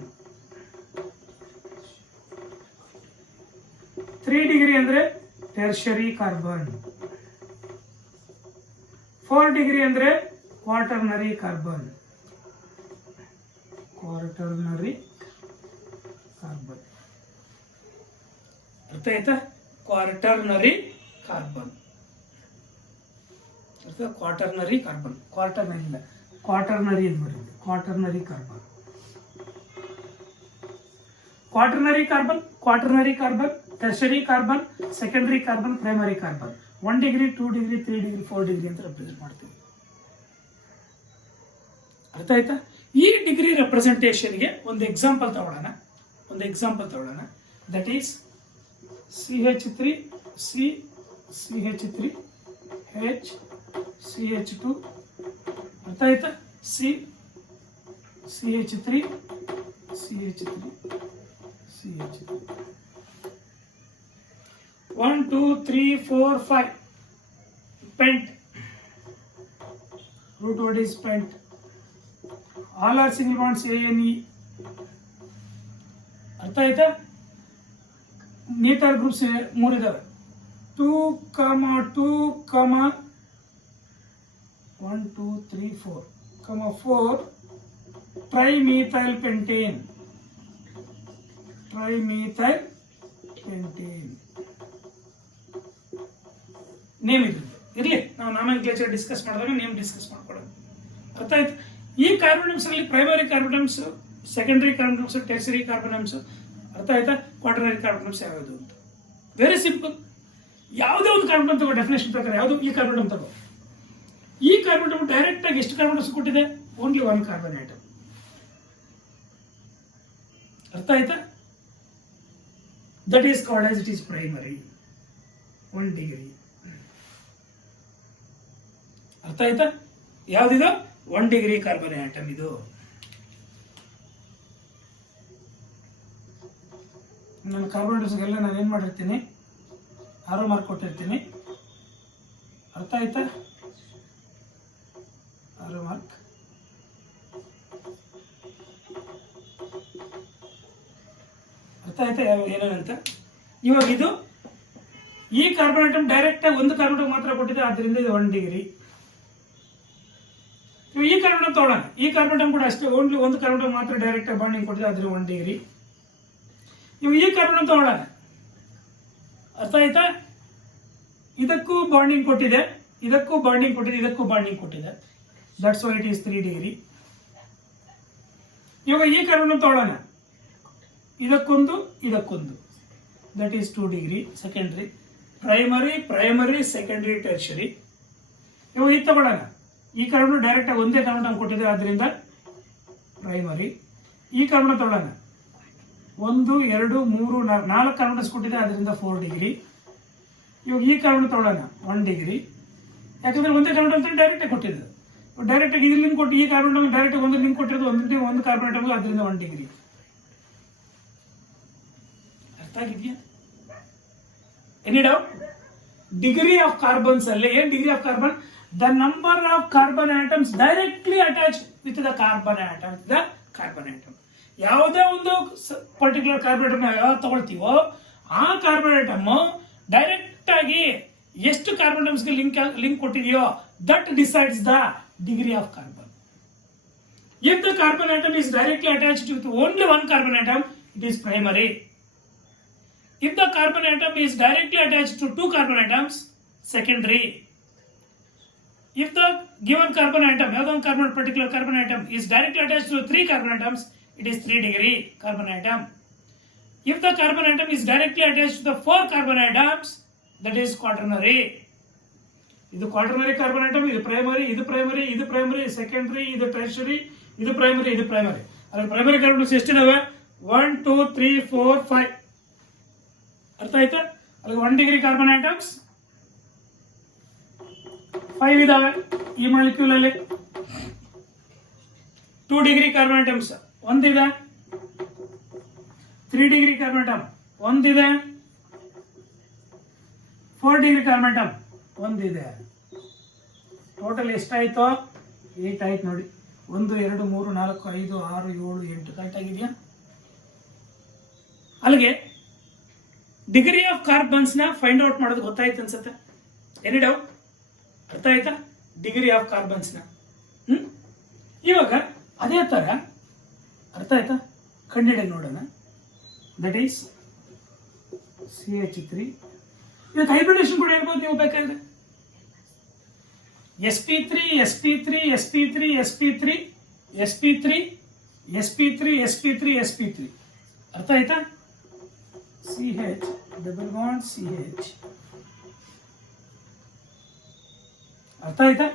3 degree ಅಂದ್ರೆ tertiary carbon. 4 degree ಅಂದ್ರೆ quaternary carbon. Quaternary carbon. ಅರ್ಥ ಆಯ್ತಾ? Quaternary carbon. ಅರ್ಥ? Quaternary carbon. ಕ್ವಾಟರ್ನರಿ ಇಲ್ಲ, ಕ್ವಾಟರ್ನರಿ ಅಂತ ಬರುತ್ತೆ. Quaternary carbon. Quaternary carbon, quaternary carbon, tertiary carbon, secondary carbon, primary carbon. 1 degree, 2 degree, 3 degree, 4 degree ಅಂತ represent ಮಾಡ್ತೀವಿ. ಅರ್ಥ ಆಯ್ತಾ? ಈ ಡಿಗ್ರಿ ರೆಪ್ರೆಸೆಂಟೇಷನ್ಗೆ ಒಂದು ಎಕ್ಸಾಂಪಲ್ ತಗೊಳ್ಳೋಣ. That is CH3 C CH3 H CH2. ಅರ್ಥ ಆಯ್ತಾ? C CH3 CH3 CH3. 1 2 3 4 5 pent. Root word is pent. All are single bonds ANE. ಅರ್ಥ ಆಯ್ತಾ? ನೇತಾರ್ ಗ್ರೂಪ್ಸ್ 3 ಇದಾವೆ. 2, 2, 1 2 3 4, 4 ಟ್ರೈಮೀಥೈಲ್ ಪೆಂಟೇನ್. ನೇಮ್ ಇದು ಇರಲಿ, ನಾವು ನಾಮೆನ್ಕ್ಲೇಚರ್ ಡಿಸ್ಕಸ್ ಮಾಡಿದಾಗ ನೇಮ್ ಡಿಸ್ಕಸ್ ಮಾಡ್ಕೊಳ್ಳೋದು. ಅರ್ಥ ಆಯ್ತು? ಈ ಕಾರ್ಬನ್ಸ್ ಅಲ್ಲಿ primary carbons, secondary carbons, tertiary carbons. ಅರ್ಥ ಆಯ್ತಾ? ಕ್ವಾಟರ್ನರಿ ಕಾರ್ಬನ್ಸ್ ಯಾವುದು ಅಂತ. Very simple. ಯಾವುದೇ ಒಂದು ಕಾರ್ಬನ್ ತಗೋ, ಡೆಫಿನೇಷನ್ ಪ್ರಕಾರ ಯಾವುದು ಈ ಕಾರ್ಬನ್ ತಗೋ. ಈ ಕಾರ್ಬನ್ ಡೈರೆಕ್ಟ್ ಆಗಿ ಎಷ್ಟು ಕಾರ್ಬನ್ಸ್ ಕೊಟ್ಟಿದೆ? Only 1 carbon atom. ಅರ್ಥ ಆಯ್ತಾ? That is called as it is primary. 1 degree. ಅರ್ಥ ಆಯ್ತಾ? ಯಾವ್ದಿದು? 1 ಡಿಗ್ರಿ ಕಾರ್ಬನ್ ಆಟಮ್ ಇದು. ನನ್ನ ಕಾರ್ಬನ್ ಡೈಆಕ್ಸೈಡ್ಗೆಲ್ಲ ನಾನು ಏನು ಮಾಡಿರ್ತೀನಿ, ಆರೋ ಮಾರ್ಕ್ ಕೊಟ್ಟಿರ್ತೀನಿ. ಅರ್ಥ ಆಯ್ತಾ? Arrow mark. ಅರ್ಥ ಆಯ್ತಾ ಏನೇನಂತ? ಇವಾಗ ಇದು ಈ ಕಾರ್ಬನ್ ಆಟಮ್ ಡೈರೆಕ್ಟ್ ಆಗಿ ಒಂದು ಕಾರ್ಬನ್ ಆಟಮ್ ಮಾತ್ರ ಕೊಟ್ಟಿದೆ, ಆದ್ದರಿಂದ ಇದು 1 ಡಿಗ್ರಿ. ಈ ಕಾರ್ಬನ್ ಆಟಮ್ ತಗೊಳ್ಳೋಣ. ಈ ಕಾರ್ಬನ್ ಆಟಮ್ ಕೂಡ ಅಷ್ಟೇ, ಓನ್ಲಿ ಒಂದು ಕಾರ್ಬನ್ ಆಟಮ್ ಮಾತ್ರ ಡೈರೆಕ್ಟ್ ಆಗಿ ಬಾಂಡಿಂಗ್ ಕೊಟ್ಟಿದೆ, ಆದ್ರೆ 1 ಡಿಗ್ರಿ. ಇವು ಈ ಕಾರ್ಬನ್ ಆಟಮ್ ತಗೊಳ್ಳೋಣ. ಅರ್ಥ ಆಯ್ತಾ? ಇದಕ್ಕೂ ಬಾಂಡಿಂಗ್ ಕೊಟ್ಟಿದೆ, ಇದಕ್ಕೂ ಬಾಂಡಿಂಗ್ ಕೊಟ್ಟಿದೆ, ಇದಕ್ಕೂ ಬಾಂಡಿಂಗ್ ಕೊಟ್ಟಿದೆ. That's why it is 3 degree. ಇವಾಗ ಈ ಕಾರ್ಬನ್ ಆಟಮ್ ತಗೊಳ್ಳೋಣ. ಇದಕ್ಕೊಂದು, ಇದಕ್ಕೊಂದು, that is 2 degree. Secondary, primary, secondary, tertiary. ಇವಾಗ ಇದು ತಗೊಳ್ಳೋಣ. ಈ ಕಾರ್ಬನ್ ಡೈರೆಕ್ಟ್ ಆಗಿ ಒಂದೇ ಕಾರ್ಬನ್ ಆಟಮ್ ಕೊಟ್ಟಿದೆ, ಆದ್ದರಿಂದ ಪ್ರೈಮರಿ. ಈ ಕಾರ್ಬನ್ ತಗೊಳ್ಳೋಣ. 1, 2, 3, 4 ಕಾರ್ಬನ್ ಕೊಟ್ಟಿದೆ, ಆದ್ದರಿಂದ 4 ಡಿಗ್ರಿ. ಇವಾಗ ಈ ಕಾರ್ಬನ್ ತಗೊಳ್ಳೋಣ 1 ಡಿಗ್ರಿ. ಯಾಕಂದ್ರೆ ಒಂದೇ ಕಾರ್ಬನ್ ಅಂತ ಡೈರೆಕ್ಟ್ ಆಗಿ ಕೊಟ್ಟಿದ್ದು, ಡೈರೆಕ್ಟ್ ಆಗಿ ಇದು ಲಿಂಕ್ ಕೊಟ್ಟು ಈ ಕಾರ್ಬನ್ ಡೈರೆಕ್ಟ್ ಒಂದು ಲಿಂಕ್ ಕೊಟ್ಟಿರೋದು ಒಂದು ಕಾರ್ಬನ್ ಆಟಮ್, ಅದರಿಂದ 1 ಡಿಗ್ರಿ. ಅರ್ಥ ಆಗಿದೆಯಾ? Any doubt? Degree of carbons ಅಲ್ಲಿ ಏನ್ degree of carbon? The number of carbon atoms directly attach with the carbon atom. ಯಾವುದೇ ಒಂದು ಪರ್ಟಿಕ್ಯುಲರ್ ಕಾರ್ಬನ್ ಆಟಮ್ ಯಾವ್ದು ತಗೊಳ್ತೀವೋ ಆ ಕಾರ್ಬನ್ ಆಟಮ್ ಡೈರೆಕ್ಟ್ ಆಗಿ ಎಷ್ಟು ಕಾರ್ಬನ್ ಆಟಮ್ಸ್ಗೆ ಲಿಂಕ್ ಕೊಟ್ಟಿದೆಯೋ that decides the degree of carbon. If the carbon atom is directly attached with only one carbon atom, it is primary. If the carbon atom is directly attached to 2 carbon atoms, secondary. If the given carbon atom, particular carbon atom is directly attached to 3 carbon atoms, it is 3 degree carbon atom. If the carbon atom is directly attached to the 4 carbon atoms, that is quaternary. ಇದು quaternary carbon atom, ಇದು primary, secondary, ಇದು ಟೆರ್ಷರಿ, ಇದು primary. ಅದ್ರಲ್ಲಿ primary carbons ಎಷ್ಟಿದಾವೆ? 1, 2, 3, 4, 5. ಅರ್ಥ ಆಯ್ತಾ? ಅಲ್ಲಿ 1 degree carbon atoms 5 ಇದಾವೆ ಈ ಮಾಲಿಕ್ಯೂಲ್ ಅಲ್ಲಿ. 2 ಡಿಗ್ರಿ ಕಾರ್ಬನ್ ಆಟಮ್ಸ್ 1 ಇದೆ. 3 ಡಿಗ್ರಿ ಕಾರ್ಬನ್ ಆಟಮ್ 1 ಇದೆ. 4 ಡಿಗ್ರಿ ಕಾರ್ಬನ್ ಆಟಮ್ 1 ಇದೆ. ಟೋಟಲ್ ಎಷ್ಟಾಯ್ತು? 8 ಆಯ್ತು ನೋಡಿ. 1, 2, 3, 4, 5, 6, 7, 8 ಕರೆಕ್ಟ್ ಆಗಿದೆಯಾ? ಅಲ್ಲಿಗೆ ಡಿಗ್ರಿ ಆಫ್ ಕಾರ್ಬನ್ಸ್ ನ ಫೈಂಡ್ ಔಟ್ ಮಾಡೋದು ಗೊತ್ತಾಯ್ತು ಅನ್ಸುತ್ತೆ. Any doubt? ಅರ್ಥ ಆಯ್ತಾ? ಡಿಗ್ರಿ ಆಫ್ ಕಾರ್ಬನ್ಸ್ ನ. ಇವಾಗ ಅದೇ ತರ ಅರ್ಥ ಆಯ್ತಾ? ಕಂಡಿಡಿ ನೋಡೋಣ. That is CH3. ಇದಕ್ಕೆ ಹೈಬ್ರಿಡೇಷನ್ ಕೂಡ ಹೇಳ್ಬೋದು ನೀವು ಬೇಕಾದ್ರೆ. sp3 sp3 sp3 sp3 sp3 sp3 sp3 sp3. ಅರ್ಥ ಆಯ್ತಾ? CH double bond CH. ಅರ್ಥ ಆಯ್ತಾ?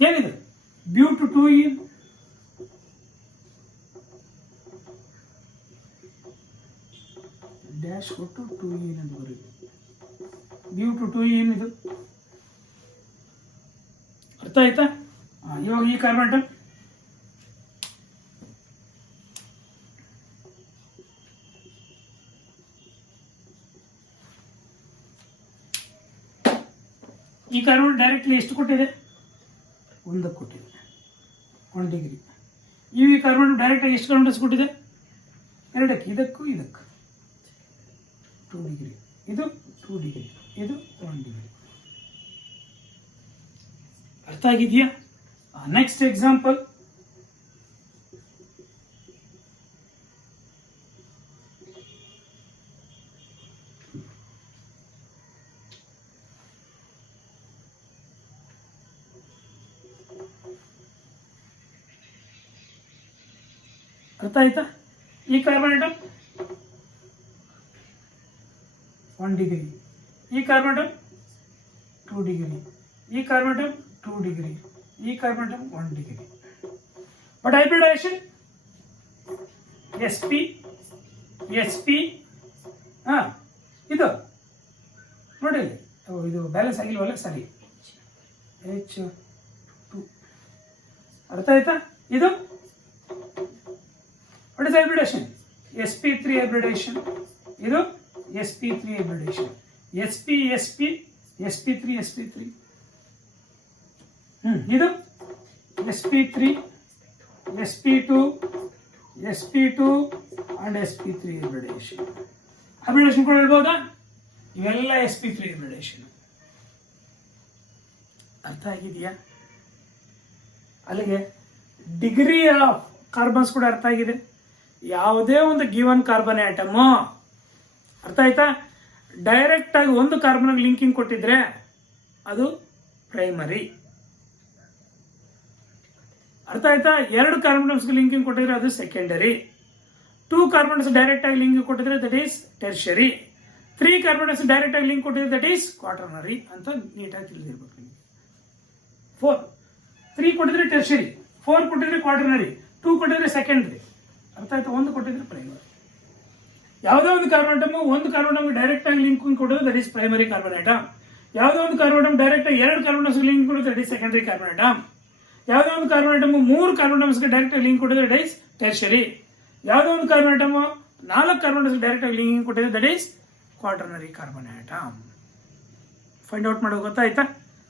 ಏನಿದೆ? ಬ್ಯೂಟ್ 2 ಡ್ಯಾಶ್ ಕೊಟ್ಟು 2 ಅಂತ ಬರೀ. ಬ್ಯೂಟ್ 2 ಇದು. ಅರ್ಥ ಆಯ್ತಾ? ಇವಾಗ ಈ ಕಾರ್ಬನ್ ಆಟಮ್ ಡೈರೆಕ್ಟ್ಲಿ ಎಷ್ಟು ಕೊಟ್ಟಿದೆ? 1 ಕೊಟ್ಟಿದೆ, 1 ಡಿಗ್ರಿ. ಈ ಕಾರ್ಬನ್ ಡೈರೆಕ್ಟ್ ಆಗಿ ಎಷ್ಟು ಕಾರ್ಬನ್ ಕೊಟ್ಟಿದೆ? 2ಕ್ಕೆ, ಇದಕ್ಕೂ 2 ಡಿಗ್ರಿ. ಇದು 2 ಡಿಗ್ರಿ, ಇದು 1 ಡಿಗ್ರಿ. ಅರ್ಥ ಆಗಿದೆಯಾ? Next example. ಅರ್ಥ ಆಯ್ತಾ? ಈ ಕಾರ್ಬನ್ ಆಟಮ್ 1 ಡಿಗ್ರಿ, ಈ ಕಾರ್ಬನ್ ಆಟಮ್ 2 ಡಿಗ್ರಿ, ಈ ಕಾರ್ಬನ್ ಆಟಮ್ 2 ಡಿಗ್ರಿ, ಈ carbon atom 1 degree. But hybridisation sp ಇದು ನೋಡಿ, ಇದು ಬ್ಯಾಲೆನ್ಸ್ ಆಗಿಲ್ವಲ್ಲ? ಸರಿ. H2 ಅರ್ಥ ಆಯ್ತಾ? ಇದು what is hybridisation? sp3 hybridation. ಇದು sp3 hybridation. sp sp sp3 sp3. ಇದು sp3 sp2 sp2 and sp3 hybridation. Hybridisation ಕೂಡ ಹೇಳ್ಬೋದಾ? ಇವೆಲ್ಲ sp3 hybridation. ಅರ್ಥ ಆಗಿದೆಯಾ? ಅಲ್ಲಿಗೆ ಡಿಗ್ರಿ ಆಫ್ ಕಾರ್ಬನ್ಸ್ ಕೂಡ ಅರ್ಥ ಆಗಿದೆ. ಯಾವುದೇ ಒಂದು ಗಿವನ್ ಕಾರ್ಬನ್ ಆಟಮ್ ಅರ್ಥ ಆಯ್ತಾ, ಡೈರೆಕ್ಟ್ ಆಗಿ ಒಂದು ಕಾರ್ಬನ್ ಲಿಂಕಿಂಗ್ ಕೊಟ್ಟಿದ್ರೆ ಅದು ಪ್ರೈಮರಿ. ಅರ್ಥ ಆಯ್ತಾ? 2 ಕಾರ್ಬನ್ಸ್ ಲಿಂಕಿಂಗ್ ಕೊಟ್ಟಿದ್ರೆ ಅದು ಸೆಕೆಂಡರಿ. 2 ಕಾರ್ಬನ್ಸ್ ಡೈರೆಕ್ಟ್ ಆಗಿ ಲಿಂಕ್ ಕೊಟ್ಟಿದ್ರೆ ದಟ್ ಈಸ್ ಟೆರ್ಷರಿ. 3 ಕಾರ್ಬನ್ಸ್ ಡೈರೆಕ್ಟ್ ಆಗಿ ಲಿಂಕ್ ಕೊಟ್ಟಿದ್ರೆ ದಟ್ ಈಸ್ ಕ್ವಾಟರ್ನರಿ ಅಂತ ನೀಟಾಗಿ ತಿಳಿದಿರ್ಬೇಕು ನಿಮಗೆ. 4 3 ಕೊಟ್ಟಿದ್ರೆ ಟೆರ್ಷರಿ, 4 ಕೊಟ್ಟಿದ್ರೆ ಕ್ವಾಟರ್ನರಿ, 2 ಕೊಟ್ಟಿದ್ರೆ ಸೆಕೆಂಡರಿ. ಅರ್ಥ ಆಯ್ತಾ? 1 ಕೊಟ್ಟಿದ್ರೆ ಪ್ರೈಮರಿ. ಯಾವುದೋ ಒಂದು ಕಾರ್ಬನ್ ಆಟಮ್ ಒಂದು ಕಾರ್ಬನ್ ಆಟಮ್ ಡೈರೆಕ್ಟ್ ಆಗಿ ಲಿಂಕ್ ಕೊಟ್ಟಿದ್ರೆ that is primary carbon atom. ಯಾವುದೋ ಒಂದು ಕಾರ್ಬನ್ ಆಟಮ್ ಡೈರೆಕ್ಟ್ ಆಗಿ 2 ಕಾರ್ಬನ್ ಲಿಂಕ್ ಕೊಟ್ಟಿದ್ರೆ that is secondary carbon atom. ಯಾವುದೋ ಒಂದು ಕಾರ್ಬನ್ ಆಟಮ್ 3 ಕಾರ್ಬನ್ ಆಟಮ್ಸ್ಗೆ ಡೈರೆಕ್ಟ್ ಆಗಿ ಲಿಂಕ್ ಕೊಟ್ಟಿದ್ರೆ ದಟ್ ಈಸ್ ಟೆರ್ಷರಿ. ಯಾವುದೋ ಒಂದು ಕಾರ್ಬನ್ ಆಟಮ್ 4 ಕಾರ್ಬನ್ ಡೈರೆಕ್ಟ್ ಆಗಿ ಲಿಂಕ್ ಕೊಟ್ಟಿದ್ರೆ that is quaternary carbon atom. Find out ಮಾಡೋದು ಗೊತ್ತಾಯ್ತಾ?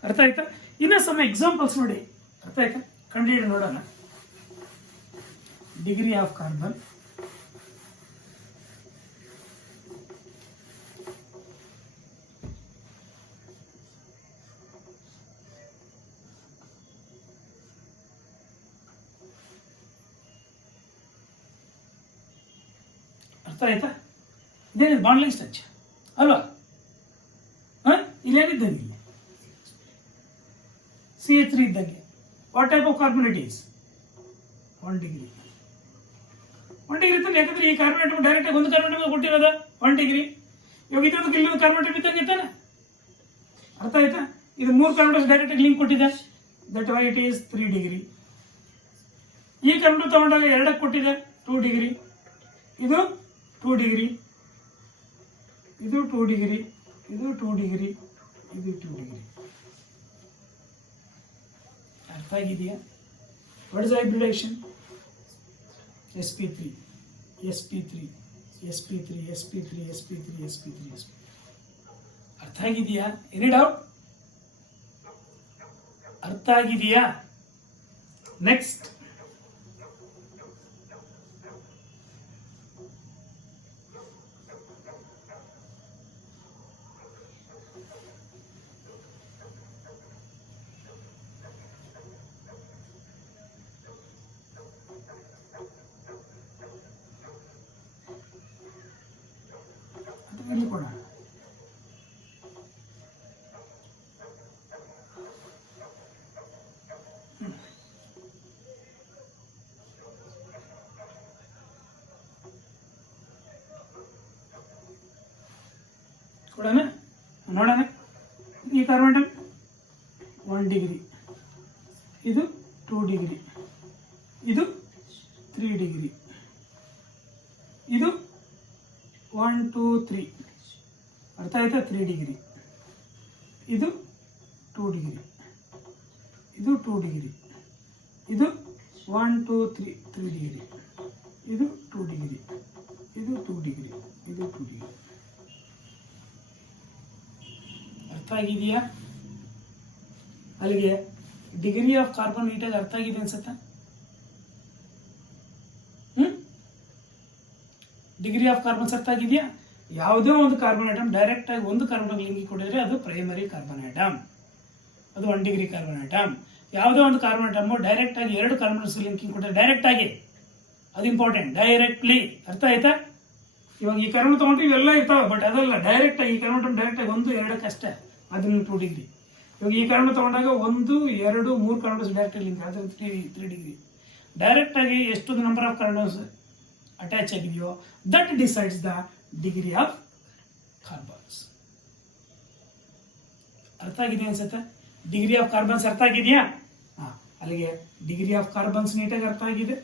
ಅರ್ಥ ಆಯ್ತಾ? ಇನ್ನ ಸಮ ಎಕ್ಸಾಂಪಲ್ಸ್ ನೋಡಿ. ಅರ್ಥ ಆಯ್ತಾ? ಕಂಡುಹಿಡಿದು ನೋಡೋಣ. ಡಿಗ್ರಿ ಆಫ್ ಕಾರ್ಬನ್, ಅರ್ಥ ಆಯ್ತಾ? ಇದೇನಿದೆ ಬಾಂಡ್ಲಿಂಗ್ ಸ್ಟ್ರಚ್ ಅಲ್ವಾ? ಇಲ್ಲೇನಿದ್ದಂಗೆ ಇಲ್ಲಿ CH3 ಇದ್ದಂಗೆ. What type of carbon it is? 1 degree. 1 degree ಇರ್ತದೆ. ಯಾಕಂದ್ರೆ ಈ ಕಾರ್ಬನ್ ಆಟಮ್ ಡೈರೆಕ್ಟ್ ಆಗಿ ಒಂದು ಕಾರ್ಬನ್ ಆಟಮ್ ಕೊಟ್ಟಿರೋದ 1 ಡಿಗ್ರಿ. ಇವಾಗ ಇದೊಂದು ಇಲ್ಲೊಂದು ಕಾರ್ಬನ್ ಆಟಮ್ ಇದ್ದಂಗೆ ತಾನೆ. ಅರ್ಥ ಆಯ್ತಾ? ಇದು 3 ಕಾರ್ಬನ್ ಆಟಮ್ ಡೈರೆಕ್ಟ್ ಆಗಿ ಲಿಂಕ್ ಕೊಟ್ಟಿದೆ, that why it is 3 degree. ಈ ಕಾರ್ಬನ್ ತಗೊಂಡಾಗ 2 ಕೊಟ್ಟಿದೆ 2 ಡಿಗ್ರಿ. ಇದು 2 ಡಿಗ್ರಿ, ಇದು 2 ಡಿಗ್ರಿ, ಇದು 2 ಡಿಗ್ರಿ, ಇದು 2 ಡಿಗ್ರಿ. ಅರ್ಥ ಆಗಿದೆಯಾ? What is hybridisation? sp3 sp3 sp3 sp3 sp3 sp3 sp3. ಅರ್ಥ ಆಗಿದೆಯಾ? Any doubt? ಅರ್ಥ ಆಗಿದೆಯಾ? ನೆಕ್ಸ್ಟ್ ಎಲ್ಲಿ ಕೊಡೋಣ? ಕೊಡೋಣ, ನೋಡೋಣ. ಈ ಕಾರ್ಬನ್ 1 ಡಿಗ್ರಿ, ಇದು 2 ಡಿಗ್ರಿ, ಇದು 3 ಡಿಗ್ರಿ, ಇದು 1 2 3. ಅರ್ಥ ಆಯ್ತಾ? 3 ಡಿಗ್ರಿ, ಇದು 2 ಡಿಗ್ರಿ, ಇದು 2 ಡಿಗ್ರಿ, ಇದು 1 2 3 3 ಡಿಗ್ರಿ, ಇದು 2 ಡಿಗ್ರಿ, ಇದು 2 ಡಿಗ್ರಿ, ಇದು 2 ಡಿಗ್ರಿ. ಅರ್ಥ ಆಗಿದೆಯಾ? ಅಲ್ಲಿಗೆ ಡಿಗ್ರಿ ಆಫ್ ಕಾರ್ಬನ್ ನೀಟಾಗಿ ಅರ್ಥ ಆಗಿದೆ ಅನ್ಸುತ್ತಾ? ಡಿಗ್ರಿ ಆಫ್ ಕಾರ್ಬನ್ಸ್ ಅರ್ಥ ಆಗಿದೆಯಾ? ಯಾವುದೇ ಒಂದು ಕಾರ್ಬನ್ ಆಟಮ್ ಡೈರೆಕ್ಟ್ ಆಗಿ ಒಂದು ಕಾರ್ಬನ್ ಲಿಂಕ್ ಕೊಡಿದ್ರೆ ಅದು ಪ್ರೈಮರಿ ಕಾರ್ಬನ್ ಆಟಮ್, ಅದು 1 ಡಿಗ್ರಿ ಕಾರ್ಬನ್ ಆಟಮ್. ಯಾವುದೇ ಒಂದು ಕಾರ್ಬನ್ ಆಟಮ್ ಡೈರೆಕ್ಟ್ ಆಗಿ 2 ಕಾರ್ಬನ್ಸ್ ಲಿಂಕಿಂಗ್ ಕೊಟ್ಟರೆ ಡೈರೆಕ್ಟ್ ಆಗಿ, ಅದು ಇಂಪಾರ್ಟೆಂಟ್, ಡೈರೆಕ್ಟ್ಲಿ. ಅರ್ಥ ಆಯ್ತಾ? ಇವಾಗ ಈ ಕಾರ್ಬನ್ ತಗೊಂಡ್ರೆ ಇವೆಲ್ಲ ಇರ್ತಾವೆ, ಬಟ್ ಅದಲ್ಲ ಡೈರೆಕ್ಟ್ ಆಗಿ. ಈ ಕಾರ್ಬನ್ ಆಟಮ್ ಡೈರೆಕ್ಟ್ ಆಗಿ 1 2 ಅಷ್ಟೇ, ಅದನ್ನು 2 ಡಿಗ್ರಿ. ಇವಾಗ ಈ ಕಾರ್ಬನ್ ತಗೊಂಡಾಗ 1 2 3 ಕಾರ್ಬನ್ಸ್ ಡೈರೆಕ್ಟ್ ಲಿಂಕ್, ಅದು 3 ಡಿಗ್ರಿ. ಡೈರೆಕ್ಟ್ ಆಗಿ ಎಷ್ಟು ನಂಬರ್ ಆಫ್ ಕಾರ್ಬನ್ಸ್ ಅಟ್ಯಾಚ್ ಆಗಿದೆಯೋ that decides the degree of carbons. ಅರ್ಥ ಆಗಿದೆ ಅನ್ಸುತ್ತೆ? ಡಿಗ್ರಿ ಆಫ್ ಕಾರ್ಬನ್ಸ್ ಅರ್ಥ ಆಗಿದೆಯಾ? ಅಲ್ಲಿಗೆ ಡಿಗ್ರಿ ಆಫ್ ಕಾರ್ಬನ್ಸ್ ನೀಟಾಗಿ ಅರ್ಥ ಆಗಿದೆ.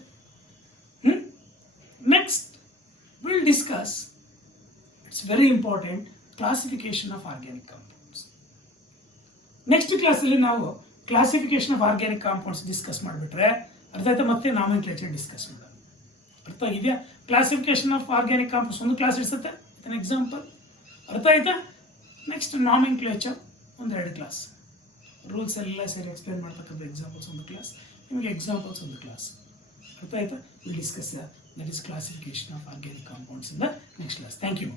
Next will discuss, it's very important, classification of organic compounds. Next ಕ್ಲಾಸಲ್ಲಿ ನಾವು classification of organic compounds discuss ಮಾಡಿಬಿಟ್ರೆ ಅರ್ಥ ಆಯ್ತಾ, ಮತ್ತೆ ನಾಮೆನ್ಕ್ಲೇಚರ್ ಡಿಸ್ಕಸ್ ಮಾಡೋಣ. ಅರ್ಥ ಆಗಿದೆಯಾ? ಕ್ಲಾಸಿಫಿಕೇಶನ್ ಆಫ್ ಆರ್ಗ್ಯಾನಿಕ್ ಕಾಂಪೌಂಡ್ಸ್ ಒಂದು ಕ್ಲಾಸ್ ಇರ್ತದೆ, ವಿತ್ ಎಕ್ಸಾಂಪಲ್. ಅರ್ಥ ಆಯ್ತಾ? ನೆಕ್ಸ್ಟ್ ನಾಮೆನ್ಕ್ಲೇಚರ್ ಒಂದೆರಡು ಕ್ಲಾಸ್, ರೂಲ್ಸ್ ಎಲ್ಲ ಸೇರಿ ಎಕ್ಸ್ಪ್ಲೇನ್ ಮಾಡ್ತಕ್ಕಂಥ ಎಕ್ಸಾಂಪಲ್ಸ್ ಒಂದು ಕ್ಲಾಸ್, ನಿಮಗೆ ಎಕ್ಸಾಂಪಲ್ಸ್ ಒಂದು ಕ್ಲಾಸ್. ಅರ್ಥ ಆಯ್ತಾ? Will discuss that is classification of organic compounds in the next class. Thank you.